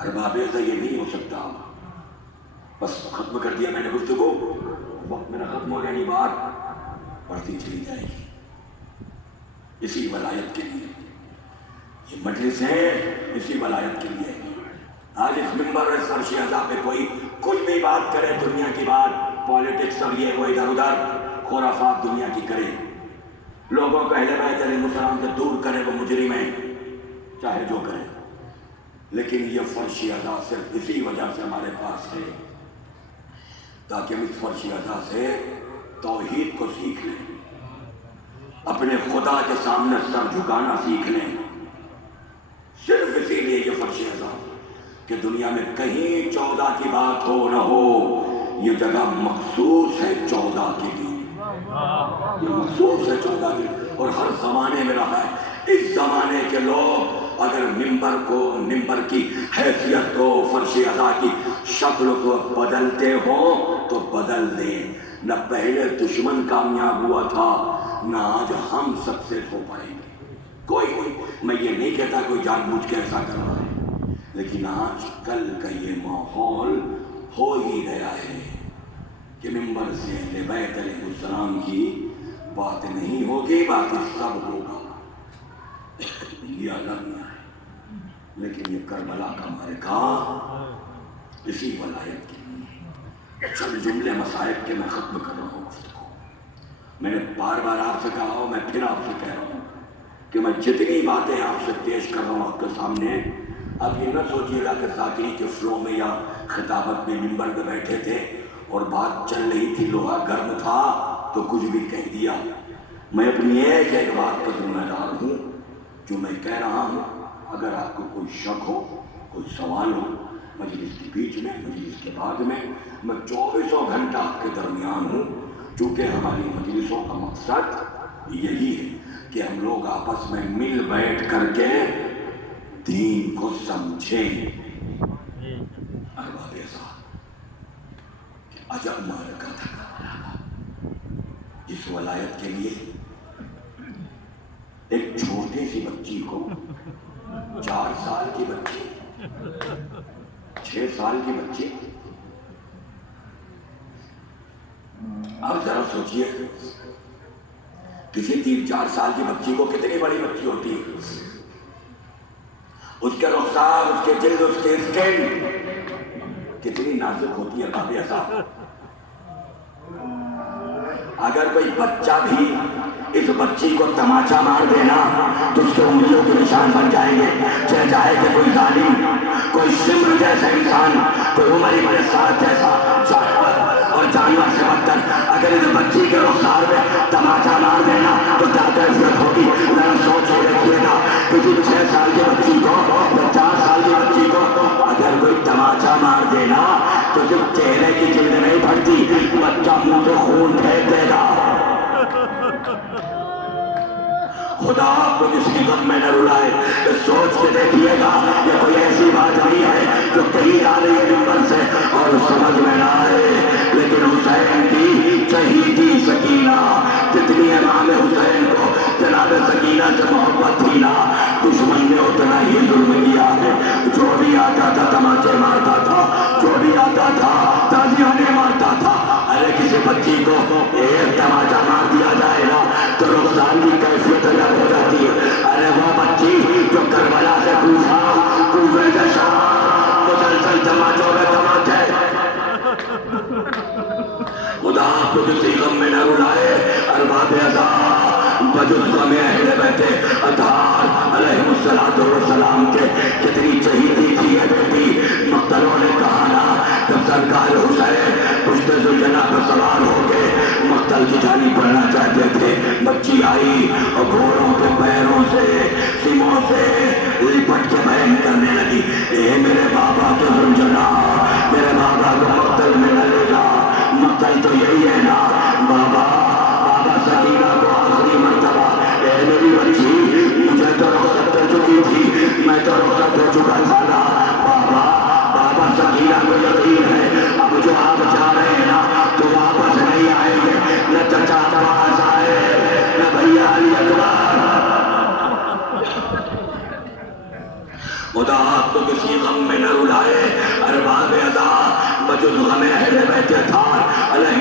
ارباب ایسا یہ نہیں ہو سکتا۔ بس ختم کر دیا میں نے گفتگو، وقت میرا ختم ہو گیا، یہ بات بڑھتی چلی جائے گی۔ اسی ولایت کے لیے یہ مجلس ہے، اسی ولایت کے لیے۔ آج اس منبر اور اس فرش عزا پہ کوئی کچھ بھی بات کرے، دنیا کی بات، پالیٹکس اور یہ وہ ادھر ادھر خرافات دنیا کی کرے، لوگوں کو اہل بیت علیہ السلام سے دور کرے، وہ مجرم ہے، چاہے جو کرے، لیکن یہ فرش عزا صرف اسی وجہ سے ہمارے پاس ہے تاکہ ہم اس فرش عزا سے توحید کو سیکھ لیں، اپنے خدا کے سامنے سر جھکانا سیکھ لیں۔ صرف اسی لیے یہ فرش عزا کہ دنیا میں کہیں 14 کی بات ہو نہ ہو، یہ جگہ مخصوص ہے 14 کے لیے، یہ مخصوص ہے 14 کے لیے، اور ہر زمانے میں رہا ہے۔ اس زمانے کے لوگ اگر ممبر کی حیثیت کو، فرش عزا کی شکل کو بدلتے ہو تو بدل دیں۔ نہ پہلے دشمن کامیاب ہوا تھا، نہ آج ہم سکسیس ہو پائیں گے۔ کوئی میں یہ نہیں کہتا کوئی جان بوجھ کے ایسا کر رہا ہے، لیکن آج کل کا یہ ماحول ہو ہی گیا ہے کہ ممبر سے اہل بیت علیہ السلام کی بات نہیں ہوگی، باقی سب ہوگا۔ یہ الگ نہ ہے، لیکن یہ کربلا کا معرکہ اسی ولایت کے لیے۔ چند جملے مصائب کے میں ختم کر رہا ہوں گفتگو۔ میں نے بار بار آپ سے کہا ہوں، میں پھر آپ سے کہہ رہا ہوں کہ میں جتنی باتیں آپ سے پیش کر رہا ہوں آپ کے سامنے، اب یہ نہ سوچیے گا کہ ذاکری کے فلو میں یا خطابت میں ممبر پہ بیٹھے تھے اور بات چل رہی تھی، لوہا گرم تھا تو کچھ بھی کہہ دیا۔ میں اپنی ایک ایک بات کا ذمہ دار ہوں جو میں کہہ رہا ہوں۔ اگر آپ کو کوئی شک ہو، کوئی سوال ہو، مجلس کے بیچ میں، مجلس کے بعد میں 24 گھنٹہ آپ کے درمیان ہوں، چونکہ ہماری مجلسوں کا مقصد یہی ہے کہ ہم لوگ آپس میں مل بیٹھ کر کے دین کو سمجھیں۔ ارباب ایسا کہ عجب معرکہ تھا اس ولایت کے لیے۔ ایک چھوٹی سی بچی کو، 4 سال کی بچی، 6 سال کی بچی، اب ذرا سوچئے کسی 3-4 سال کی بچی کو کتنی بڑی بچی ہوتی ہے، اس کے رخسار، اس کے جلد، اس کے اسکن کتنی نازک ہوتی ہے۔ کافی ایسا اگر کوئی بچہ بھی اس بچی کو تماچا مار دینا تو اس کے انگلیوں کے نشان بن جائیں گے، چاہے کہ کوئی ظالم، کوئی سمر جیسا انسان، کوئی عمر بن سعد جیسا جانور اور جانور سے بدتر اگر اس بچی کے رخسار میں تماچا مار دینا تو کیا کیفیت ہوگی۔ ذرا سوچ کے دیکھیے گا، کسی 6 سال کی بچی کو یا 4 سال کی بچی کو اگر کوئی تماچا مار دینا تو صرف چہرے کی جلد نہیں پھٹتی، بچہ منہ سے خون پھینک دے گا۔ خدا آپ کو جس کی غم میں نہ رلائے، سوچ کے دیکھیے گا، یہ کوئی ایسی بات نہیں ہے جو کہیں جا رہی ہے ممبر سے اور سمجھ میں نہ آئے۔ لیکن حسین کی شہیدی سکینہ، جتنی امام حسین کو جناب سکینہ سے محبت تھی نا، دشمن نے اتنا ہی ظلم کیا ہے۔ جو بھی آتا تھا تماچے مارتا تھا، جو بھی آتا تھا تازیانے مارتا تھا۔ ارے کسی بچی کو ایک تماچا مار دیا جائے نا تو رخسار کی کیفیت الگ ہو جاتی ہے۔ ارے وہ بچی جو کربلا سے کوفے سے شام مسلسل تماچوں میں تماچے، خدا آپ کو کسی غم میں نہ رلائے۔ ارباب عزا بجز غم اہل بیت اطہار علیہ السلام کے کتنی چہیتی تھی یہ بیٹی۔ مقتلوں نے کہا نا جب سرکار حسین پشت ذوالجناح پر سوار ہو کے مقتل کی جانب بڑھنا چاہتے تھے، بچی آئی اور گھوڑوں کے پیروں سے، سموں سے لپٹ کے بیان کرنے لگی، اے میرے بابا کے ذوالجناح، میرے بابا کو مقتل میں نہ لے جا، مقتل تو یہی ہے نا بابا۔ بابا سکینہ کو آخری مرتبہ، اے میری بچی، مجھے تو رخصت ہو چکی تھی، میں تو رخصت ہو چکا تھا نا بابا۔ بابا سکینہ کو یقین ہے اب جو آپ جا رہے ہیں نا تو واپس نہیں آئیں گے، نہ چچا عباس آئے، نہ بھیا علی اکبر، کو کسی غم میں نہ رلائے، ارباب ادا بجز غم اہل بیت اطہار علیہ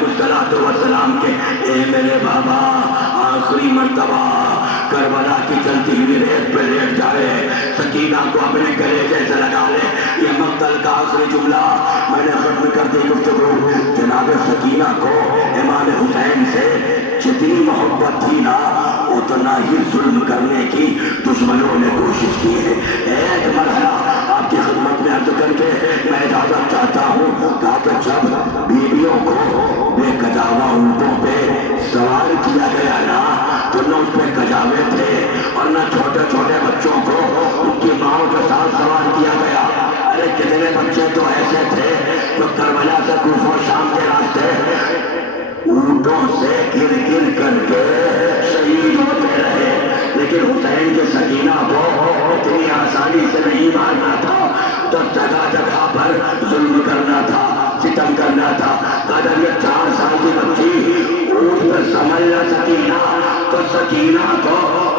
السلام کے اے میرے بابا آخری مرتبہ کربلا کی چلتی ہوئی ریت پہ لیٹ جائے، سکینہ کو اپنے گلے جیسے لگا لے۔ یہ مقتل کا آخری جملہ میں نے ختم کر دی گفتگو۔ جناب سکینہ کو امام حسین سے جتنی محبت تھی نا اتنا ہی ظلم کرنے کی دشمنوں نے کوشش کی ہے۔ ایک مرحلہ آپ کی خدمت میں عرض کر کے میں اجازت چاہتا ہوں، کہا کہ جب بیویوں کو بے کجاوا اونٹوں پہ سوار کیا گیا نا تو نہ اس پہ کجاوے تھے اور نہ چھوٹے چھوٹے بچوں کو ان کی ماں کے ساتھ سوار کیا گیا۔ ارے کتنے بچے تو ایسے تھے جو کربلا سے کوفہ و شام کے راستے اونٹوں سے گر گر کر کے شہید ہوتے رہے، لیکن حسین کے سکینہ کو اتنی آسانی سے نہیں مارنا تھا، تو جگہ جگہ پر ظلم کرنا تھا، ستم کرنا تھا۔ اگر یہ 4 سال کی بچی اونٹ پہ سنبھل نہ سکینہ تو سکینہ کو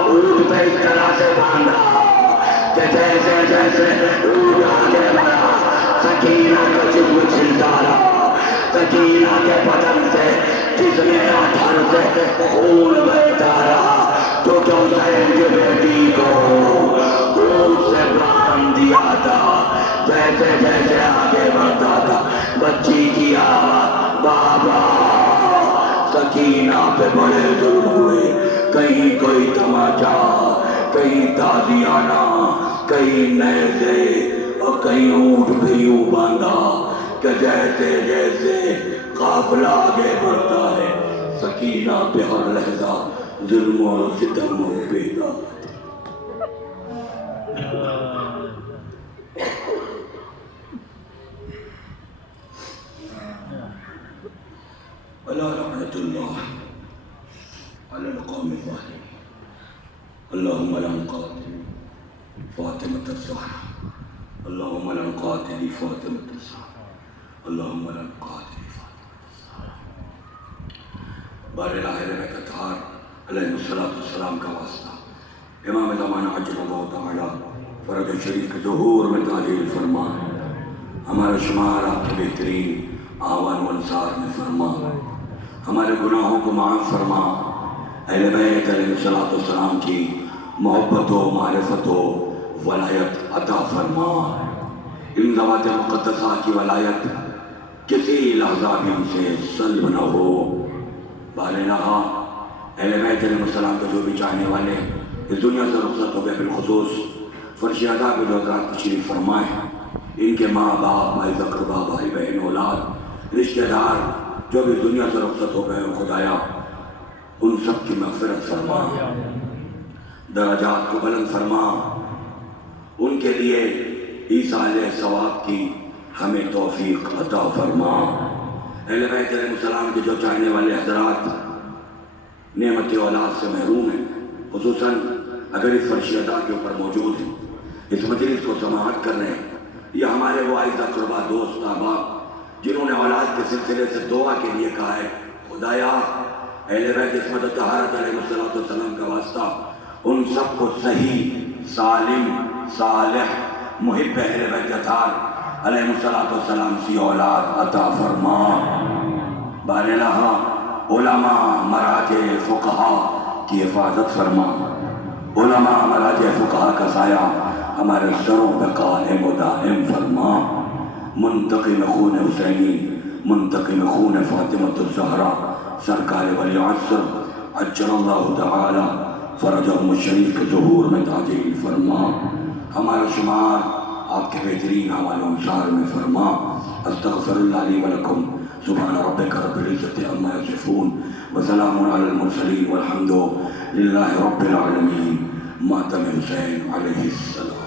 اونٹ پہ اس طرح سے باندھا کہ جیسے جیسے اونٹ آگے بڑھا سکینہ کا جسم چھلتا رہا، سکینہ کے بدن سے جسم اطہر سے خون بہتا رہا، کیونکہ حسین کی بیٹی کو اونٹ سے باندھ دیا تھا۔ جیسے جیسے آگے بڑھتا تھا بچی کی آواز بابا، سکینہ پہ بڑے ظلم ہوئے، کہیں کوئی تماچا، کہیں تازیانہ، کہیں نیزے اور کہیں اونٹ بھی یوں باندھا کہ جیسے جیسے قافلہ آگے بڑھتا ہے سکینہ پہ ہر لحظہ ظلم و ستم پیدا۔ الا لعنت اللہ علی القوم الظالمین۔ اللہم لعن قاتل فاطمة الزہرا، اللہم لعن قاتل فاطمة الزہرا، اللہم لعن قاتل فاطمة الزہرا۔ بار اہل بیت اطہار علیہ السلام کا واسطہ امام زمانہ عجل اللہ تعالی فرج شریف کے ظہور میں تعجیل فرما، ہمارا شمار آپ کے بہترین آوان و انصار میں فرما، ہمارے گناہوں کو معاف فرما، اہل بیت علیہ السلام کی محبت و معرفت و ولایت عطا فرما۔ ان ذوات مقدسہ کی ولایت کسی لحظہ بھی ان سے سلب نہ ہو۔ بالنہا اہل بیت علیہ السلام کے جو بھی چاہنے والے اس دنیا سے رخصت ہو گئے، بالخصوص فرش ادا کے جو حضرات تشریف فرمائے، ان کے ماں باپ، بھائی اقربا، بھائی بہن، اولاد، رشتہ دار جو بھی دنیا سے رخصت ہو گئے، خدایا ان سب کی مغفرت فرما، درجات کو بلند فرما، ان کے لیے ایصال ثواب کی ہمیں توفیق عطا فرما۔ اہل بیت علیہ السلام کے جو چاہنے والے حضرات نعمت اولاد سے محروم ہیں، خصوصاً اگر اس فرش ادا کے اوپر موجود ہیں، اس مجلس کو سماعت کر رہے ہیں، یا ہمارے وہ اعزا قربا دوست احباب جنہوں نے اولاد کے سلسلے سے دعا کے لیے کہا ہے، خدایا اہل بیت عصمت طہارت علیہ السلام کا واسطہ ان سب کو صحیح، سالم، صالح، محب اہل بیت اطہار علیہ السلام سی اولاد عطا فرما۔ بارہا علماء، مراجع، فقہا کی حفاظت فرما، علماء، مراجع، فقہا کا سایہ ہمارے سروں پہ قائم و دائم فرما۔ منتقم خون حسینی، منتقم خون فاطمۃ الزہرا سرکار ولی عصر عجل اللہ تعالی فرجہم الشریف کے ظہور میں تعجیل فرما، ہمارا شمار آپ کے بہترین اعمال و انصار میں فرما۔ استغفر اللہ لی ولکم، سبحان ربک رب العزت عما یصفون وسلام علی المرسلین والحمد للہ رب العالمین۔ ماتم حسین علیہ السلام۔